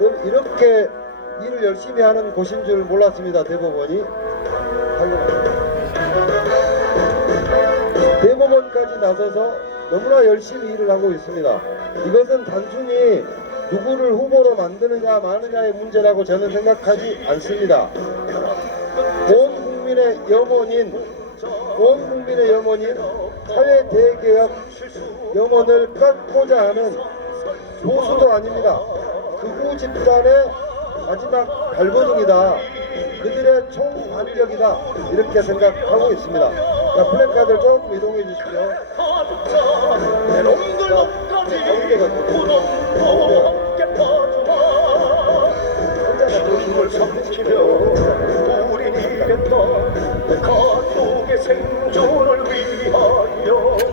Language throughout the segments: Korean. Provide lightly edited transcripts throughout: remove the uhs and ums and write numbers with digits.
이렇게 일을 열심히 하는 곳인 줄 몰랐습니다. 대법원이. 대법원까지 나서서 너무나 열심히 일을 하고 있습니다. 이것은 단순히 누구를 후보로 만드느냐 마느냐의 문제라고 저는 생각하지 않습니다. 온 국민의 염원인 사회 대개혁 염원을 꺾고자 하는 보수도 아닙니다. 극우 집단의 마지막 발버둥이다. 그들의 총반격이다. 이렇게 생각하고 있습니다. 자, 플래카드를 조금 이동해 주십시오.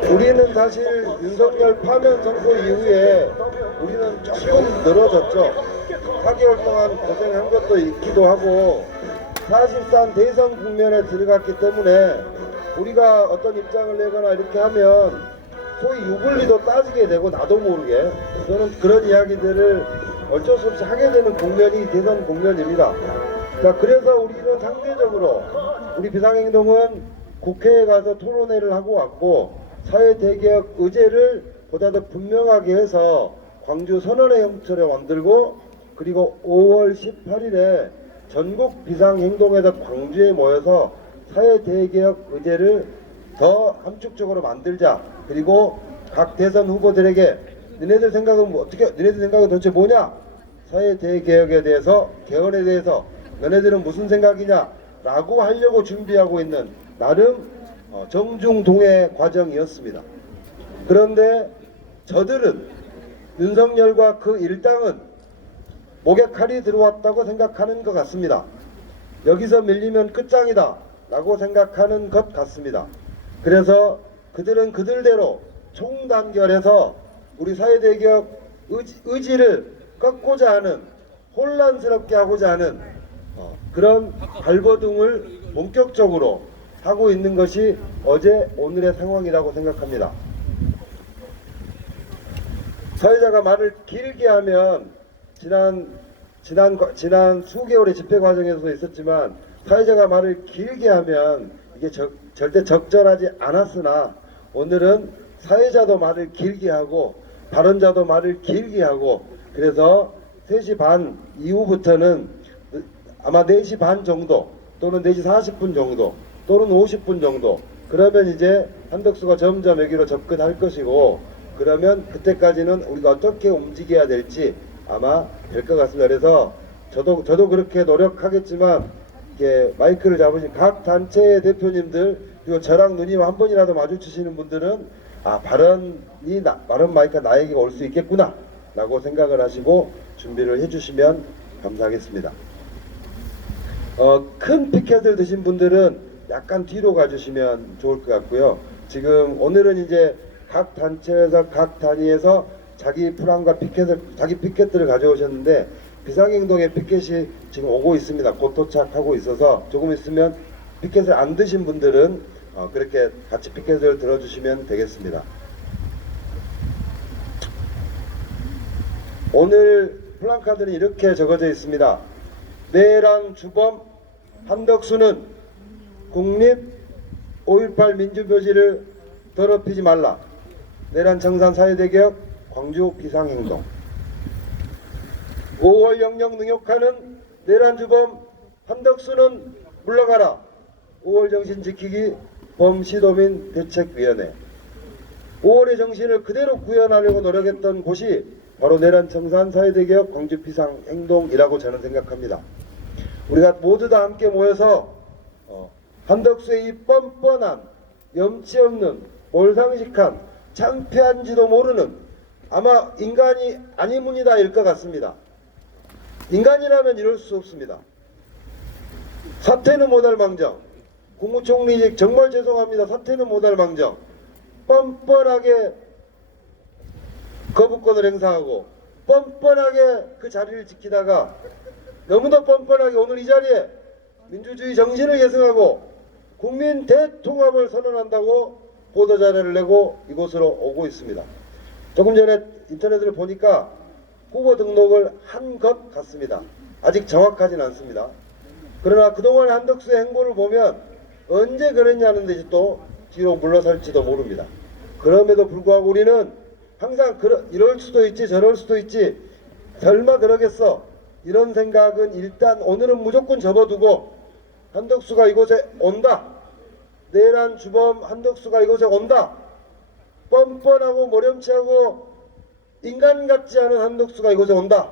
우리는 사실 윤석열 파면 선거 이후에 우리는 조금 늘어졌죠. 4개월 동안 고생한 것도 있기도 하고 사실상 대선 국면에 들어갔기 때문에 우리가 어떤 입장을 내거나 이렇게 하면 소위 유불리도 따지게 되고 나도 모르게 저는 그런 이야기들을 어쩔 수 없이 하게 되는 국면이 대선 국면입니다. 자, 그래서 우리는 상대적으로 우리 비상행동은 국회에 가서 토론회를 하고 왔고 사회 대개혁 의제를 보다 더 분명하게 해서 광주 선언의 형태를 만들고 그리고 5월 18일에 전국 비상행동에서 광주에 모여서 사회 대개혁 의제를 더 함축적으로 만들자. 그리고 각 대선 후보들에게 너네들 생각은 너네들 생각은 도대체 뭐냐? 사회 대개혁에 대해서 개헌에 대해서 너네들은 무슨 생각이냐? 라고 하려고 준비하고 있는 나름 정중동의 과정이었습니다. 그런데 저들은 윤석열과 그 일당은 목에 칼이 들어왔다고 생각하는 것 같습니다. 여기서 밀리면 끝장이다 라고 생각하는 것 같습니다. 그래서 그들은 그들대로 총단결해서 우리 사회대개혁 의지를 꺾고자 하는 혼란스럽게 하고자 하는 그런 발버둥을 본격적으로 하고 있는 것이 어제 오늘의 상황이라고 생각합니다. 사회자가 말을 길게 하면 지난 수개월의 집회 과정에서도 있었지만 사회자가 말을 길게 하면 이게 절대 적절하지 않았으나 오늘은 사회자도 말을 길게 하고 발언자도 말을 길게 하고 그래서 3시 반 이후부터는 아마 4시 반 정도 또는 4시 40분 정도 또는 50분 정도 그러면 이제 한덕수가 점점 여기로 접근할 것이고 그러면 그때까지는 우리가 어떻게 움직여야 될지 아마 될 것 같습니다. 그래서 저도 그렇게 노력하겠지만 이렇게 마이크를 잡으신 각 단체의 대표님들 그리고 저랑 누님 한 번이라도 마주치시는 분들은 발언 마이크가 나에게 올 수 있겠구나 라고 생각을 하시고 준비를 해주시면 감사하겠습니다. 큰 피켓을 드신 분들은 약간 뒤로 가주시면 좋을 것 같고요. 지금 오늘은 이제 각 단체에서 각 단위에서 자기 프랑과 자기 피켓들을 가져오셨는데 비상행동의 피켓이 지금 오고 있습니다. 곧 도착하고 있어서 조금 있으면 피켓을 안 드신 분들은 그렇게 같이 피켓을 들어주시면 되겠습니다. 오늘 플랜카드는 이렇게 적어져 있습니다. 내란 주범 한덕수는 국립 5.18 민주묘지를 더럽히지 말라. 내란 청산 사회대개혁 광주 비상행동 5월 영영 능욕하는 내란 주범 한덕수는 물러가라. 5월 정신 지키기 범시도민 대책위원회 5월의 정신을 그대로 구현하려고 노력했던 곳이 바로 내란 청산 사회대개혁 광주 비상행동이라고 저는 생각합니다. 우리가 모두 다 함께 모여서 한덕수의 이 뻔뻔한 염치 없는 몰상식한 창피한지도 모르는 아마 인간이 아니문이다 일 것 같습니다. 인간이라면 이럴 수 없습니다. 사퇴는 못할 망정 국무총리직 정말 죄송합니다. 사퇴는 못할 망정 뻔뻔하게 거부권을 행사하고 뻔뻔하게 그 자리를 지키다가 너무나 뻔뻔하게 오늘 이 자리에 민주주의 정신을 계승하고 국민 대통합을 선언한다고 보도자료를 내고 이곳으로 오고 있습니다. 조금 전에 인터넷을 보니까 후보 등록을 한 것 같습니다. 아직 정확하진 않습니다. 그러나 그동안 한덕수의 행보를 보면 언제 그랬냐는 듯이 또 뒤로 물러설지도 모릅니다. 그럼에도 불구하고 우리는 항상 이럴 수도 있지 저럴 수도 있지 설마 그러겠어 이런 생각은 일단 오늘은 무조건 접어두고 한덕수가 이곳에 온다. 내란 주범 한덕수가 이곳에 온다. 뻔뻔하고 모렴치하고 인간 같지 않은 한덕수가 이곳에 온다.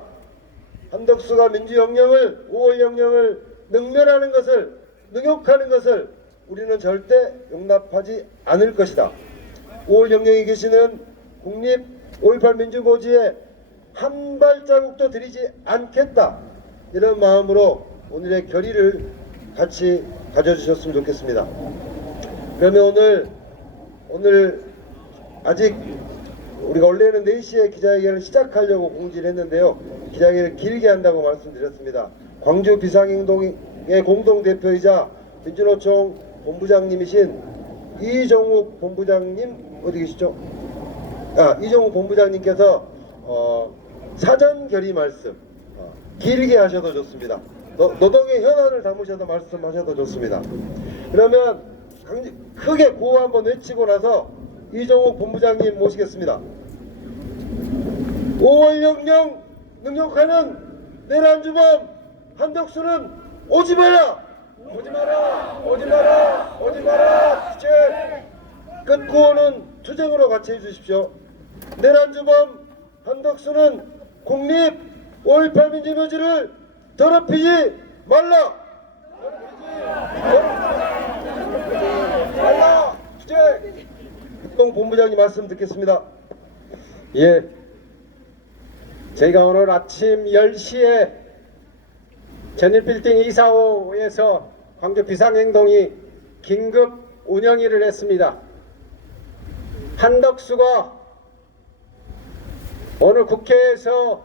한덕수가 민주혁명을 5.18혁명을 능멸하는 것을 능욕하는 것을 우리는 절대 용납하지 않을 것이다. 5.18혁명이 계시는 국립 5.18 민주모지에 한 발자국도 들이지 않겠다. 이런 마음으로 오늘의 결의를 같이 가져주셨으면 좋겠습니다. 그러면 오늘 아직 우리가 원래는 4시에 기자회견을 시작하려고 공지를 했는데요. 기자회견을 길게 한다고 말씀드렸습니다. 광주 비상행동의 공동대표이자 민주노총 본부장님이신 이종욱 본부장님 어디 계시죠? 이종욱 본부장님께서 사전 결의 말씀 길게 하셔도 좋습니다. 노동의 현안을 담으셔서 말씀하셔도 좋습니다. 그러면 크게 구호 한번 외치고 나서 이종욱 본부장님 모시겠습니다. 5.18혁명 능욕하는 내란주범 한덕수는 오지 마라! 오지 마라! 오지 마라! 오지 마라! 이제 끝구호는 투쟁으로 같이 해주십시오. 내란주범 한덕수는 국립 5.18 민주묘지를 더럽히지 말라! 말라! 투쟁! 국동 본부장님 말씀 듣겠습니다. 예, 저희가 오늘 아침 10시에 전일빌딩 245에서 광주 비상행동이 긴급 운영위를 했습니다. 한덕수가 오늘 국회에서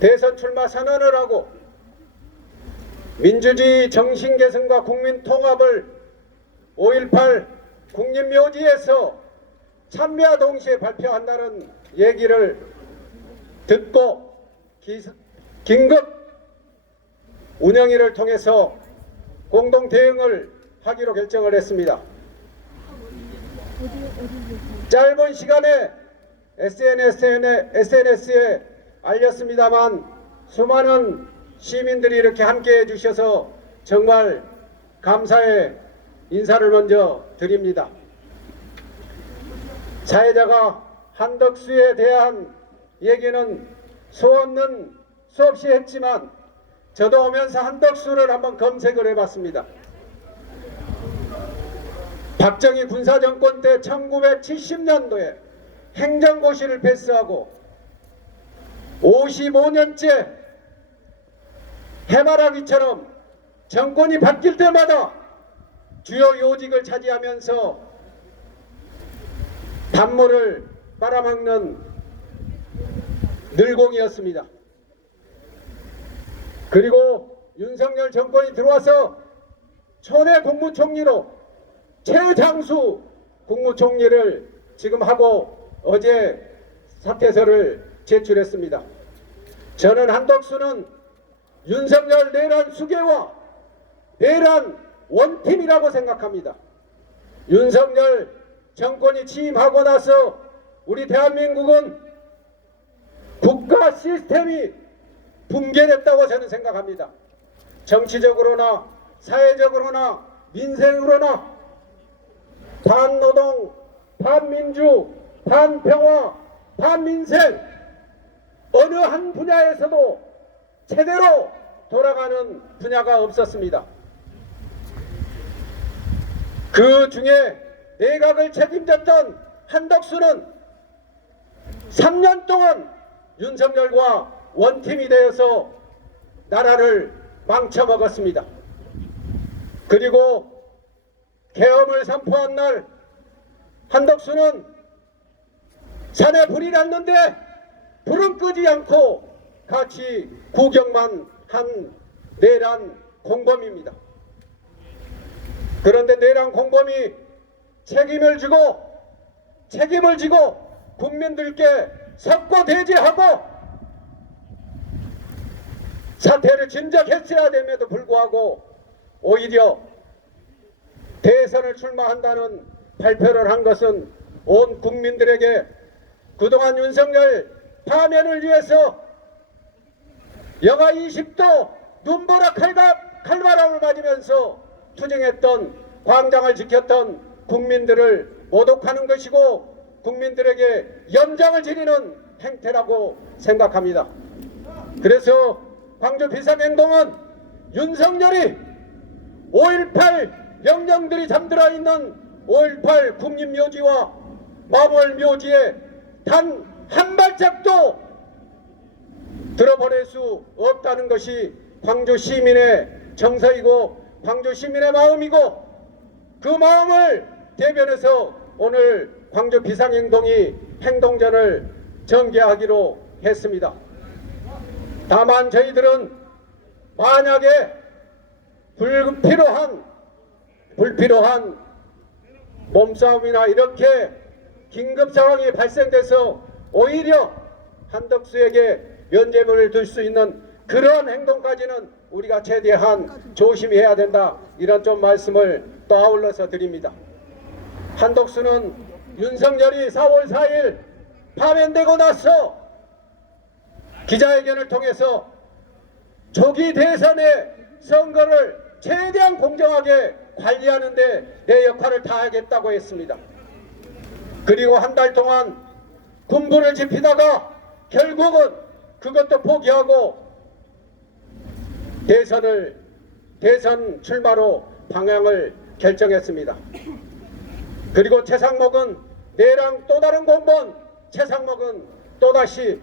대선 출마 선언을 하고 민주주의 정신 개선과 국민 통합을 5.18 국립묘지에서 참배와 동시에 발표한다는 얘기를 듣고 긴급 운영위를 통해서 공동 대응을 하기로 결정을 했습니다. 짧은 시간에 SNS에 알렸습니다만 수많은 시민들이 이렇게 함께 해주셔서 정말 감사의 인사를 먼저 드립니다. 사회자가 한덕수에 대한 얘기는 수없는 수없이 했지만 저도 오면서 한덕수를 한번 검색을 해봤습니다. 박정희 군사정권 때 1970년도에 행정고시를 패스하고 55년째 해바라기처럼 정권이 바뀔 때마다 주요 요직을 차지하면서 단물을 빨아먹는 늘공이었습니다. 그리고 윤석열 정권이 들어와서 초대 국무총리로 최장수 국무총리를 지금 하고 어제 사퇴서를 제출했습니다. 저는 한덕수는 윤석열 내란 수괴와 내란 원팀이라고 생각합니다. 윤석열 정권이 취임하고 나서 우리 대한민국은 국가 시스템이 붕괴됐다고 저는 생각합니다. 정치적으로나 사회적으로나 민생으로나 반노동, 반민주, 반평화, 반민생 어느 한 분야에서도 제대로 돌아가는 분야가 없었습니다. 그 중에 내각을 책임졌던 한덕수는 3년 동안 윤석열과 원팀이 되어서 나라를 망쳐먹었습니다. 그리고 계엄을 선포한 날 한덕수는 산에 불이 났는데 불은 끄지 않고 같이 구경만 한 내란 공범입니다. 그런데 내란 공범이 책임을 지고 국민들께 석고대죄하고 사태를 진작했어야 됨에도 불구하고 오히려 대선을 출마한다는 발표를 한 것은 온 국민들에게 그동안 윤석열 파면을 위해서 영하 20도 눈보라 칼바람을 맞으면서 투쟁했던 광장을 지켰던 국민들을 모독하는 것이고 국민들에게 연장을 지르는 행태라고 생각합니다. 그래서 광주 비상행동은 윤석열이 5.18 명령들이 잠들어 있는 5.18 국립묘지와 마물묘지에 단 한 발짝도 들어버릴 수 없다는 것이 광주 시민의 정서이고 광주 시민의 마음이고 그 마음을 대변해서 오늘 광주 비상행동이 행동전을 전개하기로 했습니다. 다만 저희들은 만약에 불필요한 몸싸움이나 이렇게 긴급 상황이 발생돼서 오히려 한덕수에게 면죄부를 줄 수 있는 그런 행동까지는 우리가 최대한 조심해야 된다, 이런 좀 말씀을 또 아울러서 드립니다. 한덕수는 윤석열이 4월 4일 파면되고 나서 기자회견을 통해서 조기 대선의 선거를 최대한 공정하게 관리하는 데 내 역할을 다하겠다고 했습니다. 그리고 한 달 동안 군부를 지피다가 결국은 그것도 포기하고 대선 출마로 방향을 결정했습니다. 그리고 최상목은 내랑 또 다른 공무원 최상목은 또다시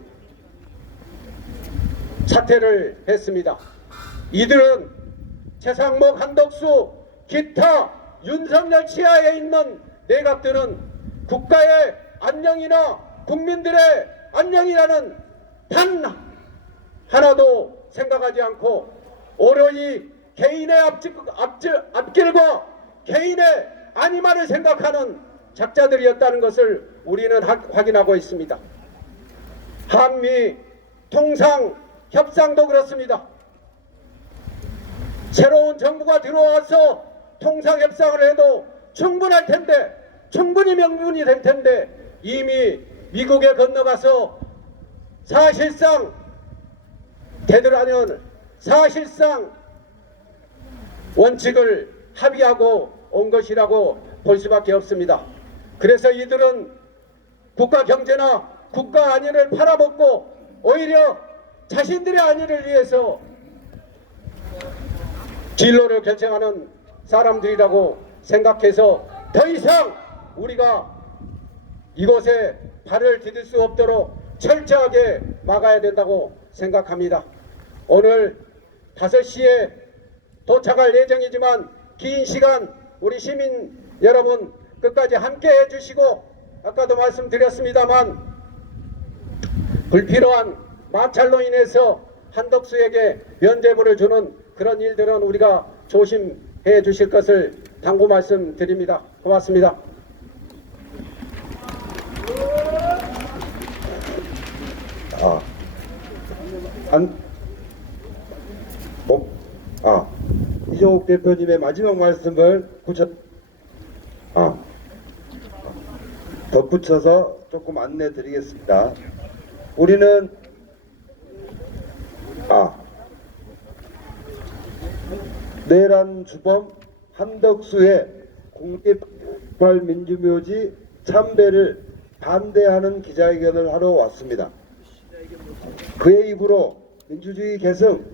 사퇴를 했습니다. 이들은 최상목, 한덕수, 기타 윤석열 치하에 있는 내각들은 국가의 안녕이나 국민들의 안녕이라는 단 하나도 생각하지 않고 오로지 개인의 앞길과 개인의 안위만을 생각하는 작자들이었다는 것을 우리는 확인하고 있습니다. 한미 통상 협상도 그렇습니다. 새로운 정부가 들어와서 통상 협상을 해도 충분할 텐데, 충분히 명분이 될 텐데 이미 미국에 건너가서 사실상 되돌아는 사실상 원칙을 합의하고 온 것이라고 볼 수밖에 없습니다. 그래서 이들은 국가 경제나 국가 안위를 팔아먹고 오히려 자신들의 안위를 위해서 진로를 결정하는 사람들이라고 생각해서 더 이상 우리가 이곳에 발을 디딜 수 없도록 철저하게 막아야 된다고 생각합니다. 오늘 5시에 도착할 예정이지만 긴 시간 우리 시민 여러분 끝까지 함께 해주시고, 아까도 말씀드렸습니다만 불필요한 마찰로 인해서 한덕수에게 면죄부를 주는 그런 일들은 우리가 조심해 주실 것을 당부 말씀드립니다. 고맙습니다. 이종욱 대표님의 마지막 말씀을 덧붙여서 조금 안내 드리겠습니다. 우리는 내란 주범 한덕수의 공개발 민주묘지 참배를 반대하는 기자회견을 하러 왔습니다. 그의 입으로 민주주의 계승,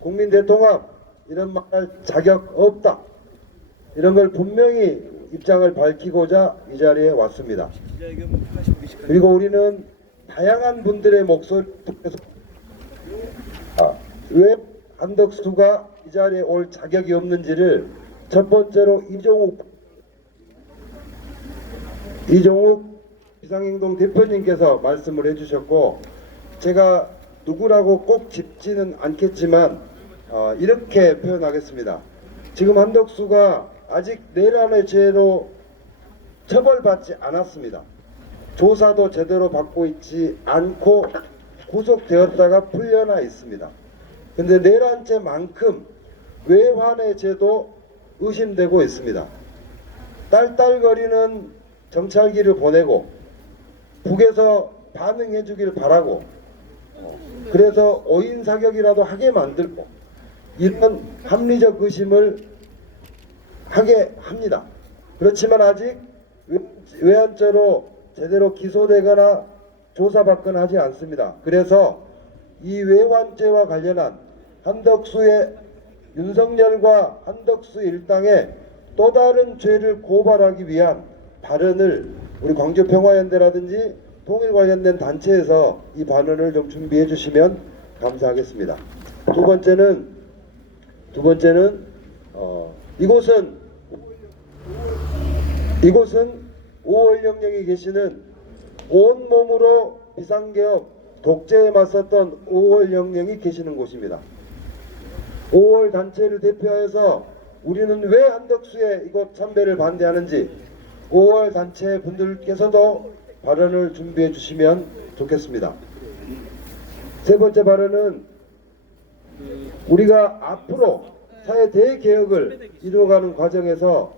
국민 대통합 이런 말할 자격 없다, 이런 걸 분명히 입장을 밝히고자 이 자리에 왔습니다. 그리고 우리는 다양한 분들의 목소리를 통해서 왜 한덕수가 이 자리에 올 자격이 없는지를 첫 번째로 이종욱 비상행동 대표님께서 말씀을 해주셨고, 제가 누구라고 꼭 짚지는 않겠지만 이렇게 표현하겠습니다. 지금 한덕수가 아직 내란의 죄로 처벌받지 않았습니다. 조사도 제대로 받고 있지 않고 구속되었다가 풀려나 있습니다. 근데 내란죄만큼 외환해제도 의심되고 있습니다. 딸딸거리는 정찰기를 보내고 북에서 반응해 주길 바라고 그래서 오인 사격이라도 하게 만들고 이런 합리적 의심을 하게 합니다. 그렇지만 아직 외환죄로 제대로 기소되거나 조사받거나 하지 않습니다. 그래서 이 외환죄와 관련한 한덕수의 윤석열과 한덕수 일당의 또 다른 죄를 고발하기 위한 발언을 우리 광주평화연대라든지 통일 관련된 단체에서 이 발언을 좀 준비해 주시면 감사하겠습니다. 두 번째는 이곳은 5월 영령이 계시는 온몸으로 비상개혁 독재에 맞섰던 5월 영령이 계시는 곳입니다. 5월 단체를 대표해서 우리는 왜 한덕수의 이곳 참배를 반대하는지 5월 단체 분들께서도 발언을 준비해 주시면 좋겠습니다. 세 번째 발언은 우리가 앞으로 사회 대개혁을 이루어가는 과정에서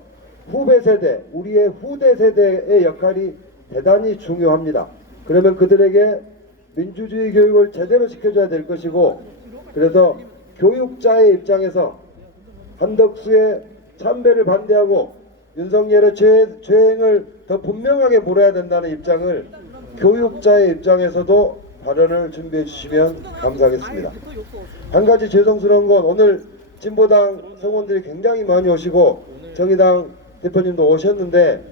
후배 세대, 우리의 후대 세대의 역할이 대단히 중요합니다. 그러면 그들에게 민주주의 교육을 제대로 시켜줘야 될 것이고, 그래서 교육자의 입장에서 한덕수의 참배를 반대하고 윤석열의 죄행을 더 분명하게 물어야 된다는 입장을 교육자의 입장에서도 발언을 준비해 주시면 감사하겠습니다. 한 가지 죄송스러운 건 오늘 진보당 성원들이 굉장히 많이 오시고 정의당 대표님도 오셨는데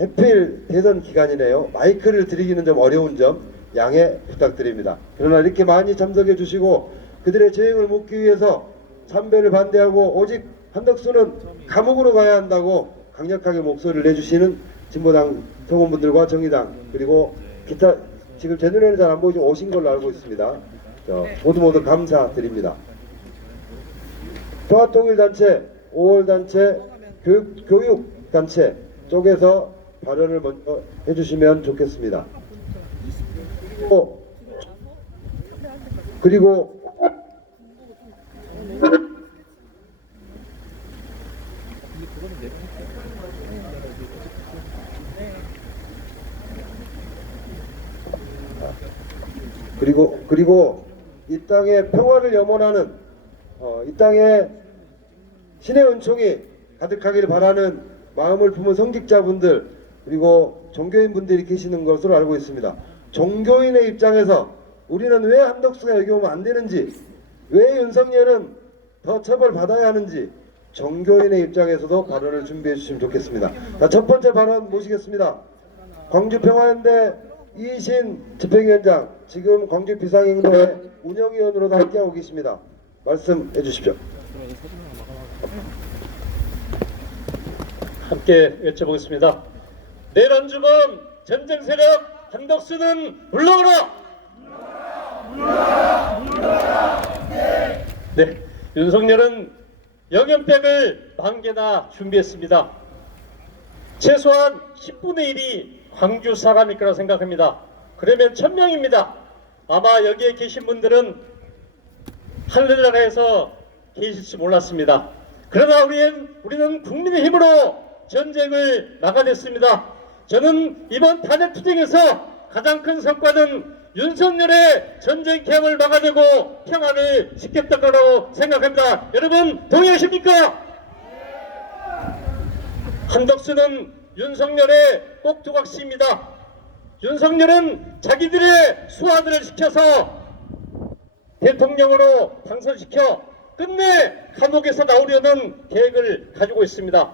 해필 대선 기간이네요. 마이크를 드리기는 좀 어려운 점 양해 부탁드립니다. 그러나 이렇게 많이 참석해 주시고 그들의 죄행을 묻기 위해서 참배를 반대하고 오직 한덕수는 감옥으로 가야 한다고 강력하게 목소리를 내주시는 진보당 성원분들과 정의당 그리고 기타 지금 제 눈에는 잘 안 보이지만 오신 걸로 알고 있습니다. 모두 감사드립니다. 평화통일단체, 5월단체, 교육단체 쪽에서 발언을 먼저 해주시면 좋겠습니다. 그리고 이 땅의 평화를 염원하는 이 땅에 신의 은총이 가득하기를 바라는 마음을 품은 성직자분들 그리고 종교인분들이 계시는 것으로 알고 있습니다. 종교인의 입장에서 우리는 왜 한덕수가 여기 오면 안 되는지, 왜 윤석열은 더 처벌받아야 하는지 종교인의 입장에서도 발언을 준비해 주시면 좋겠습니다. 자, 첫 번째 발언 모시겠습니다. 광주평화연대 이신 집행위원장, 지금 광주 비상행동의 운영위원으로도 함께하고 계십니다. 말씀해 주십시오. 함께 외쳐보겠습니다. 내란주범 전쟁세력 한덕수는 물러오라! 네, 윤석열은 영연백을 10,000개나 준비했습니다. 최소한 10분의 1이 광주 사람일 거라 생각합니다. 그러면 1,000명입니다. 아마 여기에 계신 분들은 하늘나라에서 계실지 몰랐습니다. 그러나 우리는 국민의 힘으로 전쟁을 막아냈습니다. 저는 이번 탄핵투쟁에서 가장 큰 성과는 윤석열의 전쟁 개혁을 막아내고 평화를 지켰던 거라고 생각합니다. 여러분 동의하십니까? 한덕수는 윤석열의 꼭두각시입니다. 윤석열은 자기들의 수하들을 시켜서 대통령으로 당선시켜 끝내 감옥에서 나오려는 계획을 가지고 있습니다.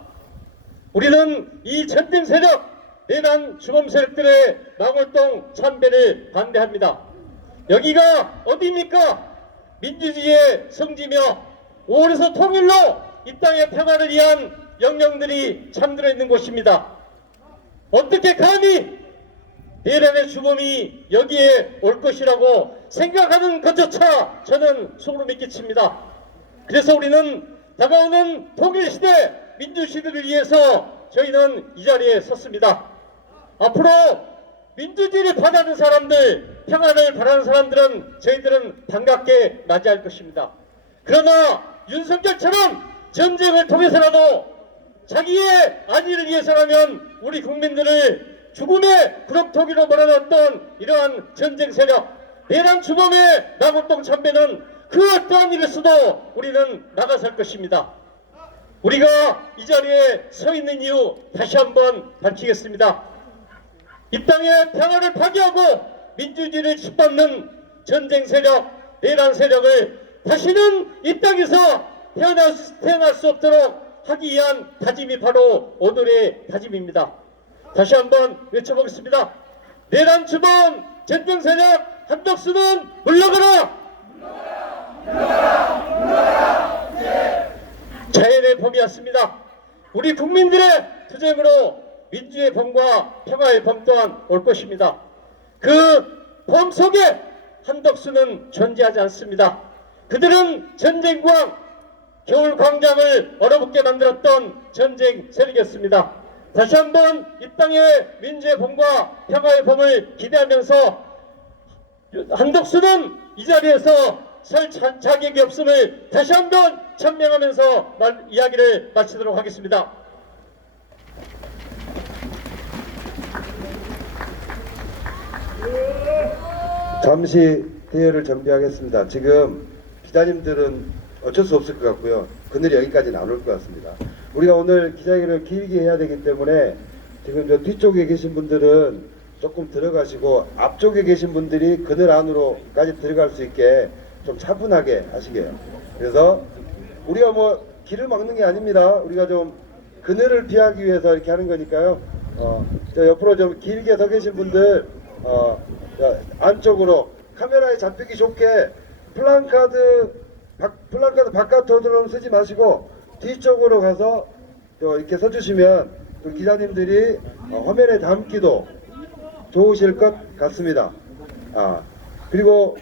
우리는 이 전쟁 세력, 내란 주범 세력들의 망월동 참배를 반대합니다. 여기가 어디입니까? 민주주의의 성지며 5월에서 통일로 이 땅의 평화를 위한 영령들이 잠들어 있는 곳입니다. 어떻게 감히 내란의 주범이 여기에 올 것이라고 생각하는 것조차 저는 소름이 끼칩니다. 그래서 우리는 다가오는 통일시대 민주시대를 위해서 저희는 이 자리에 섰습니다. 앞으로 민주주의를 바라는 사람들, 평화를 바라는 사람들은 저희들은 반갑게 맞이할 것입니다. 그러나 윤석열처럼 전쟁을 통해서라도 자기의 안위를 위해서라면 우리 국민들을 죽음의 구렁텅이로 몰아넣었던 이러한 전쟁 세력 내란 주범의 나골동 참배는 그 어떠한 일에서도 우리는 나가설 것입니다. 우리가 이 자리에 서 있는 이유 다시 한번 밝히겠습니다. 이 땅의 평화를 파괴하고 민주주의를 짓밟는 전쟁 세력, 내란 세력을 다시는 이 땅에서 태어날 수 없도록 하기 위한 다짐이 바로 오늘의 다짐입니다. 다시 한번 외쳐보겠습니다. 내란 주범 전쟁 세력 한덕수는 물러가라! 자연의 범이었습니다. 우리 국민들의 투쟁으로 민주의 범과 평화의 범 또한 올 것입니다. 그 범 속에 한덕수는 존재하지 않습니다. 그들은 전쟁광, 겨울광장을 얼어붙게 만들었던 전쟁 세력이었습니다. 다시 한번 이 땅의 민주의 범과 평화의 범을 기대하면서 한덕수는 이 자리에서 설 자격이 없음을 다시 한번 천명하면서 이야기를 마치도록 하겠습니다. 잠시 대회를 정비하겠습니다. 지금 기자님들은 어쩔 수 없을 것 같고요. 그늘이 여기까지는 안 올 것 같습니다. 우리가 오늘 기자회견을 길게 해야 되기 때문에 지금 저 뒤쪽에 계신 분들은 조금 들어가시고 앞쪽에 계신 분들이 그늘 안으로까지 들어갈 수 있게 좀 차분하게 하시게요. 그래서 우리가 뭐 길을 막는 게 아닙니다. 우리가 좀 그늘을 피하기 위해서 이렇게 하는 거니까요. 저 옆으로 좀 길게 서 계신 분들 안쪽으로 카메라에 잡히기 좋게 플랜카드 바깥으로는 쓰지 마시고 뒤쪽으로 가서 이렇게 서주시면 우리 기자님들이 화면에 담기도 좋으실 것 같습니다. 그리고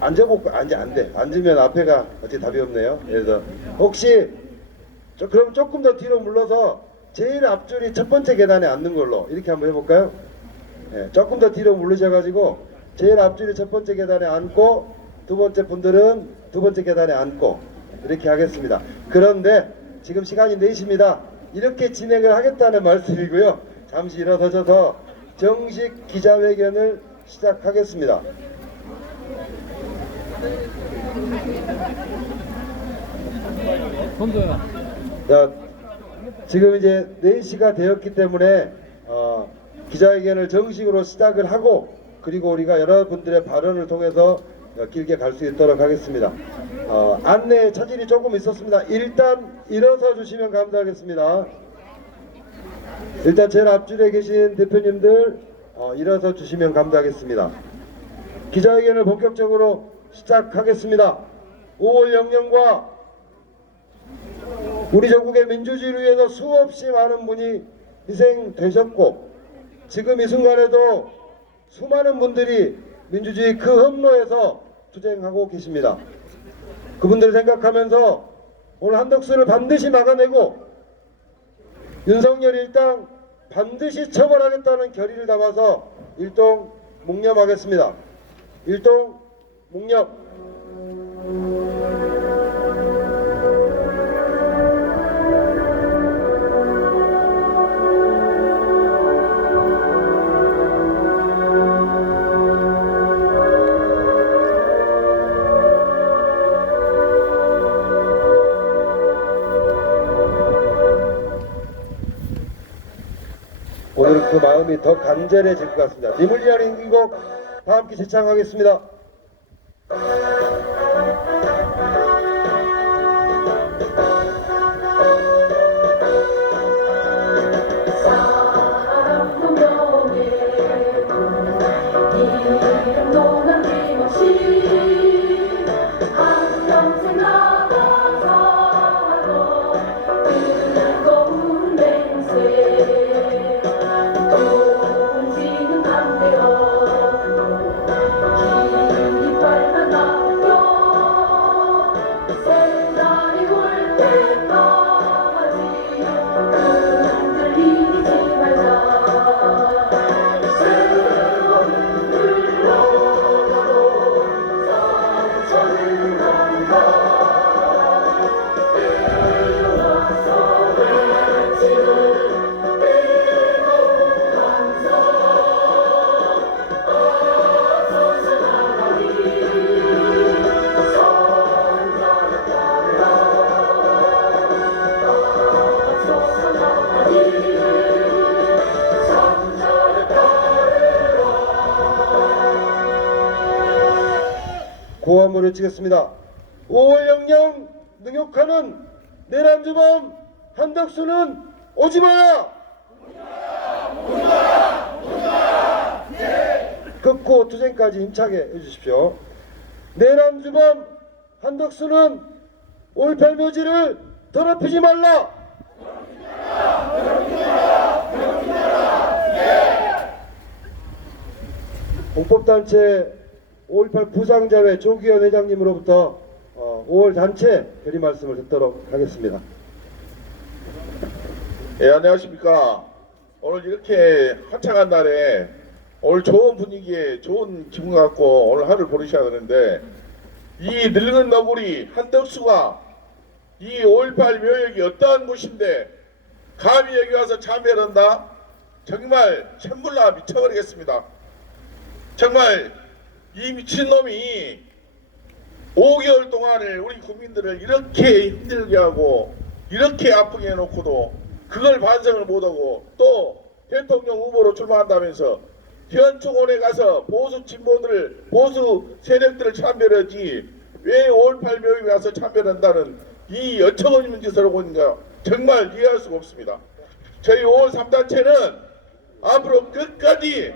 앉아볼까? 안 돼. 앉으면 앞에가 어찌 답이 없네요. 그래서 혹시 그럼 조금 더 뒤로 물러서 제일 앞줄이 첫 번째 계단에 앉는 걸로 이렇게 한번 해볼까요? 네, 조금 더 뒤로 물르셔가지고 제일 앞줄이 첫 번째 계단에 앉고 두 번째 분들은 두 번째 계단에 앉고 이렇게 하겠습니다. 그런데 지금 시간이 4시입니다. 이렇게 진행을 하겠다는 말씀이고요. 잠시 일어서셔서 정식 기자회견을 시작하겠습니다. 자, 지금 이제 4시가 되었기 때문에 기자회견을 정식으로 시작을 하고 그리고 우리가 여러분들의 발언을 통해서 길게 갈 수 있도록 하겠습니다. 안내 차질이 조금 있었습니다. 일단 일어서 주시면 감사하겠습니다. 일단 제일 앞줄에 계신 대표님들 일어서 주시면 감사하겠습니다. 기자회견을 본격적으로 시작하겠습니다. 5월 영령과 우리 전국의 민주주의를 위해서 수없이 많은 분이 희생되셨고 지금 이 순간에도 수많은 분들이 민주주의 그 험로에서 투쟁하고 계십니다. 그분들 생각하면서 오늘 한덕수를 반드시 막아내고 윤석열 일당 반드시 처벌하겠다는 결의를 담아서 일동 묵념하겠습니다. 일동 묵념. 오늘 그 마음이 더 간절해질 것 같습니다. 님을 위한 인곡 다 함께 제창하겠습니다. 동지는 안 되어 길이 빨간 나 구호함을 외치겠습니다. 5월 영영 능욕하는 내란주범 한덕수는 오지 마라! 극구 투쟁까지 힘차게 해주십시오. 내란주범 한덕수는 5.18 묘지를 더럽히지 말라! 공법단체 5.18 부상자회 조기현 회장님으로부터 5월 단체 결의 말씀을 듣도록 하겠습니다. 예, 안녕하십니까. 오늘 이렇게 화창한 날에 오늘 좋은 분위기에 좋은 기분 갖고 오늘 하루를 보내셔야 되는데, 이 늙은 너구리 한덕수가 이 5.18 묘역이 어떠한 곳인데 감히 여기 와서 참배를 한다? 정말 천불나 미쳐버리겠습니다. 정말 이 미친놈이 5개월 동안을 우리 국민들을 이렇게 힘들게 하고 이렇게 아프게 해놓고도 그걸 반성을 못하고 또 대통령 후보로 출마한다면서 현충원에 가서 보수 진보들을 보수 세력들을 참배하지 왜 5.18 묘역에 가서 참배한다는 이 어처구니없는 짓을 하고 있는가 정말 이해할 수가 없습니다. 저희 5월 3단체는 앞으로 끝까지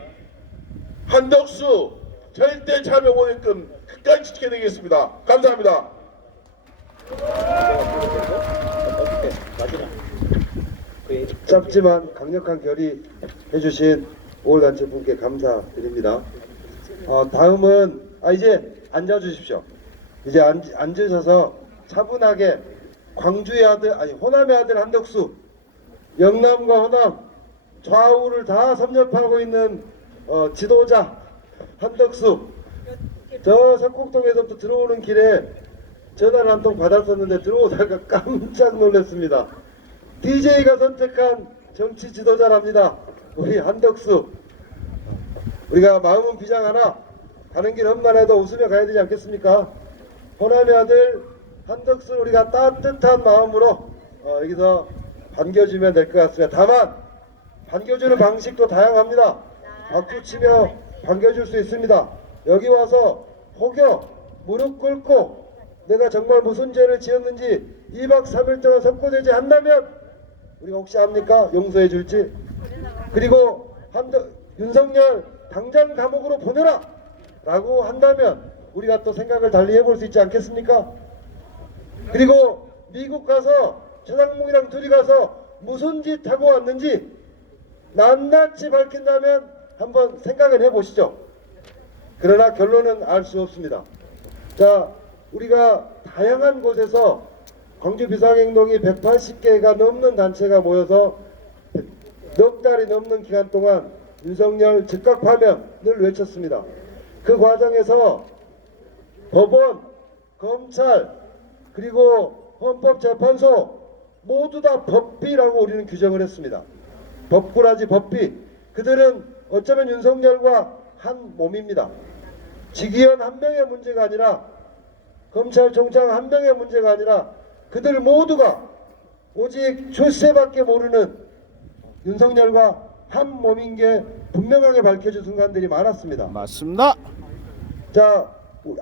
한덕수 절대 참여 못했끔 끝까지 지켜내겠습니다. 감사합니다. 짧지만 강력한 결의 해주신 5월 단체 분께 감사드립니다. 다음은 이제 앉아주십시오. 이제 앉으셔서 차분하게 광주의 아들 호남의 아들 한덕수, 영남과 호남 좌우를 다 섭렵하고 있는 지도자 한덕수, 저 석곡동에서부터 들어오는 길에 전화를 한 통 받았었는데 들어오다가 깜짝 놀랐습니다. DJ가 선택한 정치 지도자랍니다. 우리 한덕수. 우리가 마음은 비장하나 가는 길 험난해도 웃으며 가야 되지 않겠습니까? 호남의 아들 한덕수 우리가 따뜻한 마음으로 여기서 반겨주면 될 것 같습니다. 다만 반겨주는 방식도 다양합니다. 박수치며 반겨줄 수 있습니다. 여기 와서 혹여 무릎 꿇고 내가 정말 무슨 죄를 지었는지 2박 3일 동안 석고대지 한다면 우리가 혹시 압니까? 용서해 줄지. 그리고 윤석열 당장 감옥으로 보내라 라고 한다면 우리가 또 생각을 달리 해볼 수 있지 않겠습니까? 그리고 미국 가서 최상목이랑 둘이 가서 무슨 짓 하고 왔는지 낱낱이 밝힌다면 한번 생각을 해보시죠. 그러나 결론은 알 수 없습니다. 자, 우리가 다양한 곳에서 광주 비상행동이 180개가 넘는 단체가 모여서 넉 달이 넘는 기간 동안 윤석열 즉각 파면을 외쳤습니다. 그 과정에서 법원, 검찰, 그리고 헌법재판소 모두 다 법비라고 우리는 규정을 했습니다. 법꾸라지 법비. 그들은 어쩌면 윤석열과 한 몸입니다. 직위원 한 명의 문제가 아니라 검찰총장 한 명의 문제가 아니라 그들 모두가 오직 출세밖에 모르는 윤석열과 한 몸인 게 분명하게 밝혀진 순간들이 많았습니다. 맞습니다. 자,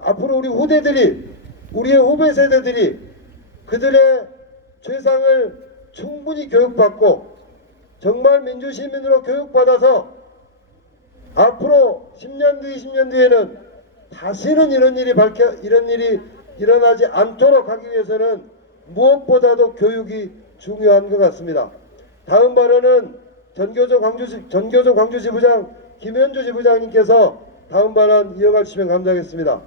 앞으로 우리 후대들이, 우리의 후배 세대들이 그들의 죄상을 충분히 교육받고 정말 민주시민으로 교육받아서 앞으로 10년 뒤, 20년 뒤에는 다시는 이런 일이 일어나지 않도록 하기 위해서는 무엇보다도 교육이 중요한 것 같습니다. 다음 발언은 전교조 광주지부장 김현주 지부장님께서 다음 발언 이어가 주시면 감사하겠습니다.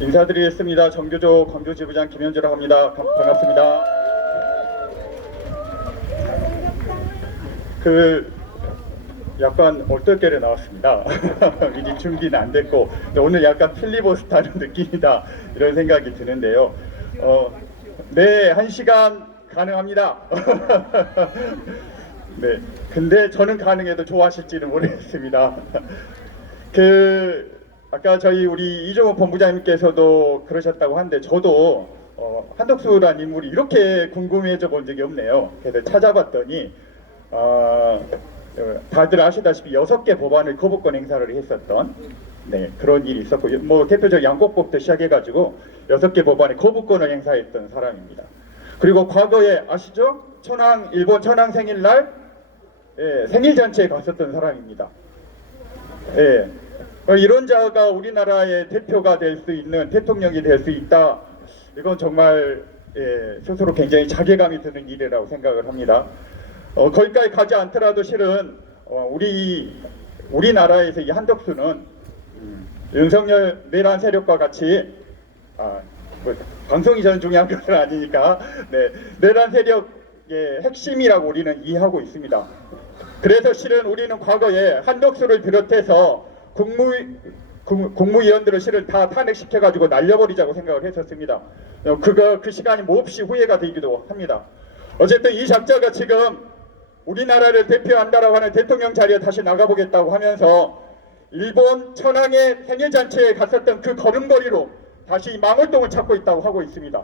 인사드리겠습니다. 정교조 광주지부장 김현주라고 합니다. 반갑습니다. 약간 얼떨결에 나왔습니다. 미리 준비는 안 됐고 오늘 약간 필리버스터하는 느낌이다 이런 생각이 드는데요. 네, 1시간 가능합니다. 네, 근데 저는 가능해도 좋아하실지는 모르겠습니다. 아까 우리 이종호 본부장님께서도 그러셨다고 하는데 저도 한덕수라는 인물이 이렇게 궁금해져 본 적이 없네요. 그래서 찾아봤더니 다들 아시다시피 6개 법안을 거부권 행사를 했었던 그런 일이 있었고, 뭐 대표적 양곡법부터 시작해가지고 6개 법안의 거부권을 행사했던 사람입니다. 그리고 과거에 아시죠? 일본 천황 생일날 생일 잔치에 갔었던 사람입니다. 이런 자가 우리나라의 대표가 될 수 있는, 대통령이 될 수 있다. 이건 정말 스스로 굉장히 자괴감이 드는 일이라고 생각을 합니다. 거기까지 가지 않더라도 실은 우리나라에서 이 한덕수는 윤석열 내란 세력과 같이 방송이 저는 중요한 것은 아니니까 내란 세력의 핵심이라고 우리는 이해하고 있습니다. 그래서 실은 우리는 과거에 한덕수를 비롯해서 국무위원들을 실은 다 탄핵시켜가지고 날려버리자고 생각을 했었습니다. 그 시간이 몹시 후회가 되기도 합니다. 어쨌든 이 작자가 지금 우리나라를 대표한다라고 하는 대통령 자리에 다시 나가보겠다고 하면서 일본 천황의 생일잔치에 갔었던 그 걸음걸이로 다시 망월동을 찾고 있다고 하고 있습니다.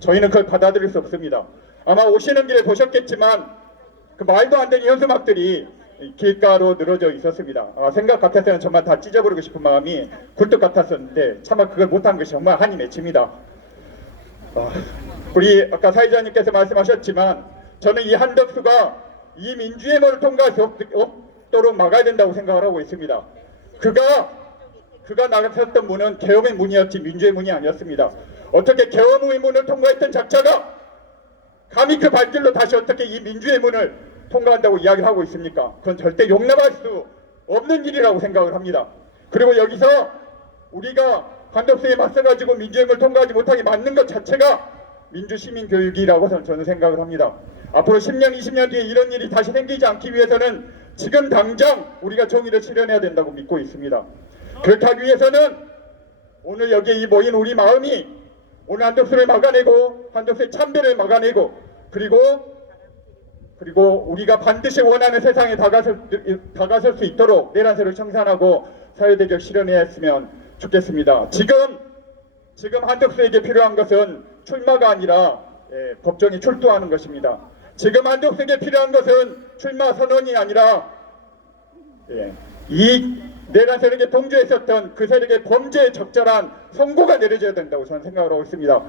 저희는 그걸 받아들일 수 없습니다. 아마 오시는 길에 보셨겠지만 그 말도 안 되는 현수막들이 길가로 늘어져 있었습니다. 생각 같아서는 정말 다 찢어버리고 싶은 마음이 굴뚝 같았었는데 차마 그걸 못한 것이 정말 한이 맺힙니다. 우리 아까 사회자님께서 말씀하셨지만 저는 이 한덕수가 이 민주의문을 통과할 수 없도록 막아야 된다고 생각을 하고 있습니다. 그가 나갔었던 문은 계엄의 문이었지 민주의 문이 아니었습니다. 어떻게 계엄의 문을 통과했던 작자가 감히 그 발길로 다시 어떻게 이 민주의 문을 통과한다고 이야기를 하고 있습니까? 그건 절대 용납할 수 없는 일이라고 생각을 합니다. 그리고 여기서 우리가 한덕수에 맞서가지고 민주의 문을 통과하지 못하게 막는 것 자체가 민주시민교육이라고 저는 생각을 합니다. 앞으로 10년, 20년 뒤에 이런 일이 다시 생기지 않기 위해서는 지금 당장 우리가 정의를 실현해야 된다고 믿고 있습니다. 그렇게 하기 위해서는 오늘 여기에 이 모인 우리 마음이 오늘 한덕수를 막아내고 한덕수의 참배를 막아내고 그리고 우리가 반드시 원하는 세상에 다가설 수 있도록 내란세를 청산하고 사회대결 실현해야 했으면 좋겠습니다. 지금 한덕수에게 필요한 것은 출마가 아니라 법정에 출두하는 것입니다. 지금 한덕수에게 필요한 것은 출마 선언이 아니라 이 내란 세력에 동조했었던 그 세력의 범죄에 적절한 선고가 내려져야 된다고 저는 생각을 하고 있습니다.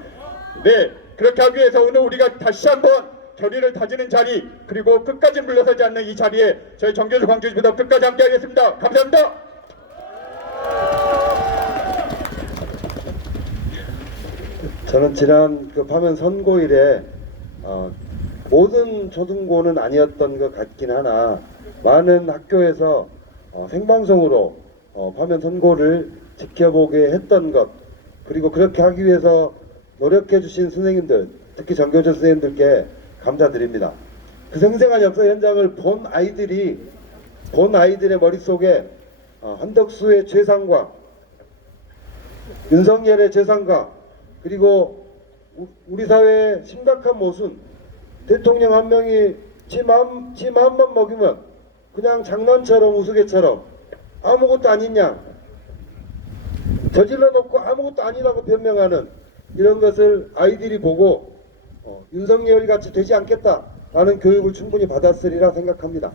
그렇게 하기 위해서 오늘 우리가 다시 한번 결의를 다지는 자리 그리고 끝까지 물러서지 않는 이 자리에 저희 정교조 광주지부터 끝까지 함께 하겠습니다. 감사합니다. 저는 지난 그 파면 선고일에 모든 초등고는 아니었던 것 같긴 하나 많은 학교에서 생방송으로 파면 선고를 지켜보게 했던 것 그리고 그렇게 하기 위해서 노력해 주신 선생님들 특히 정교조 선생님들께 감사드립니다. 그 생생한 역사 현장을 본 아이들의 머릿속에 한덕수의 죄상과 윤석열의 죄상과 그리고 우리 사회의 심각한 모순 대통령 한 명이 지 마음만 먹이면 그냥 장난처럼 우스개처럼 아무것도 아닌 양 저질러 놓고 아무것도 아니라고 변명하는 이런 것을 아이들이 보고 윤석열이 같이 되지 않겠다라는 교육을 충분히 받았으리라 생각합니다.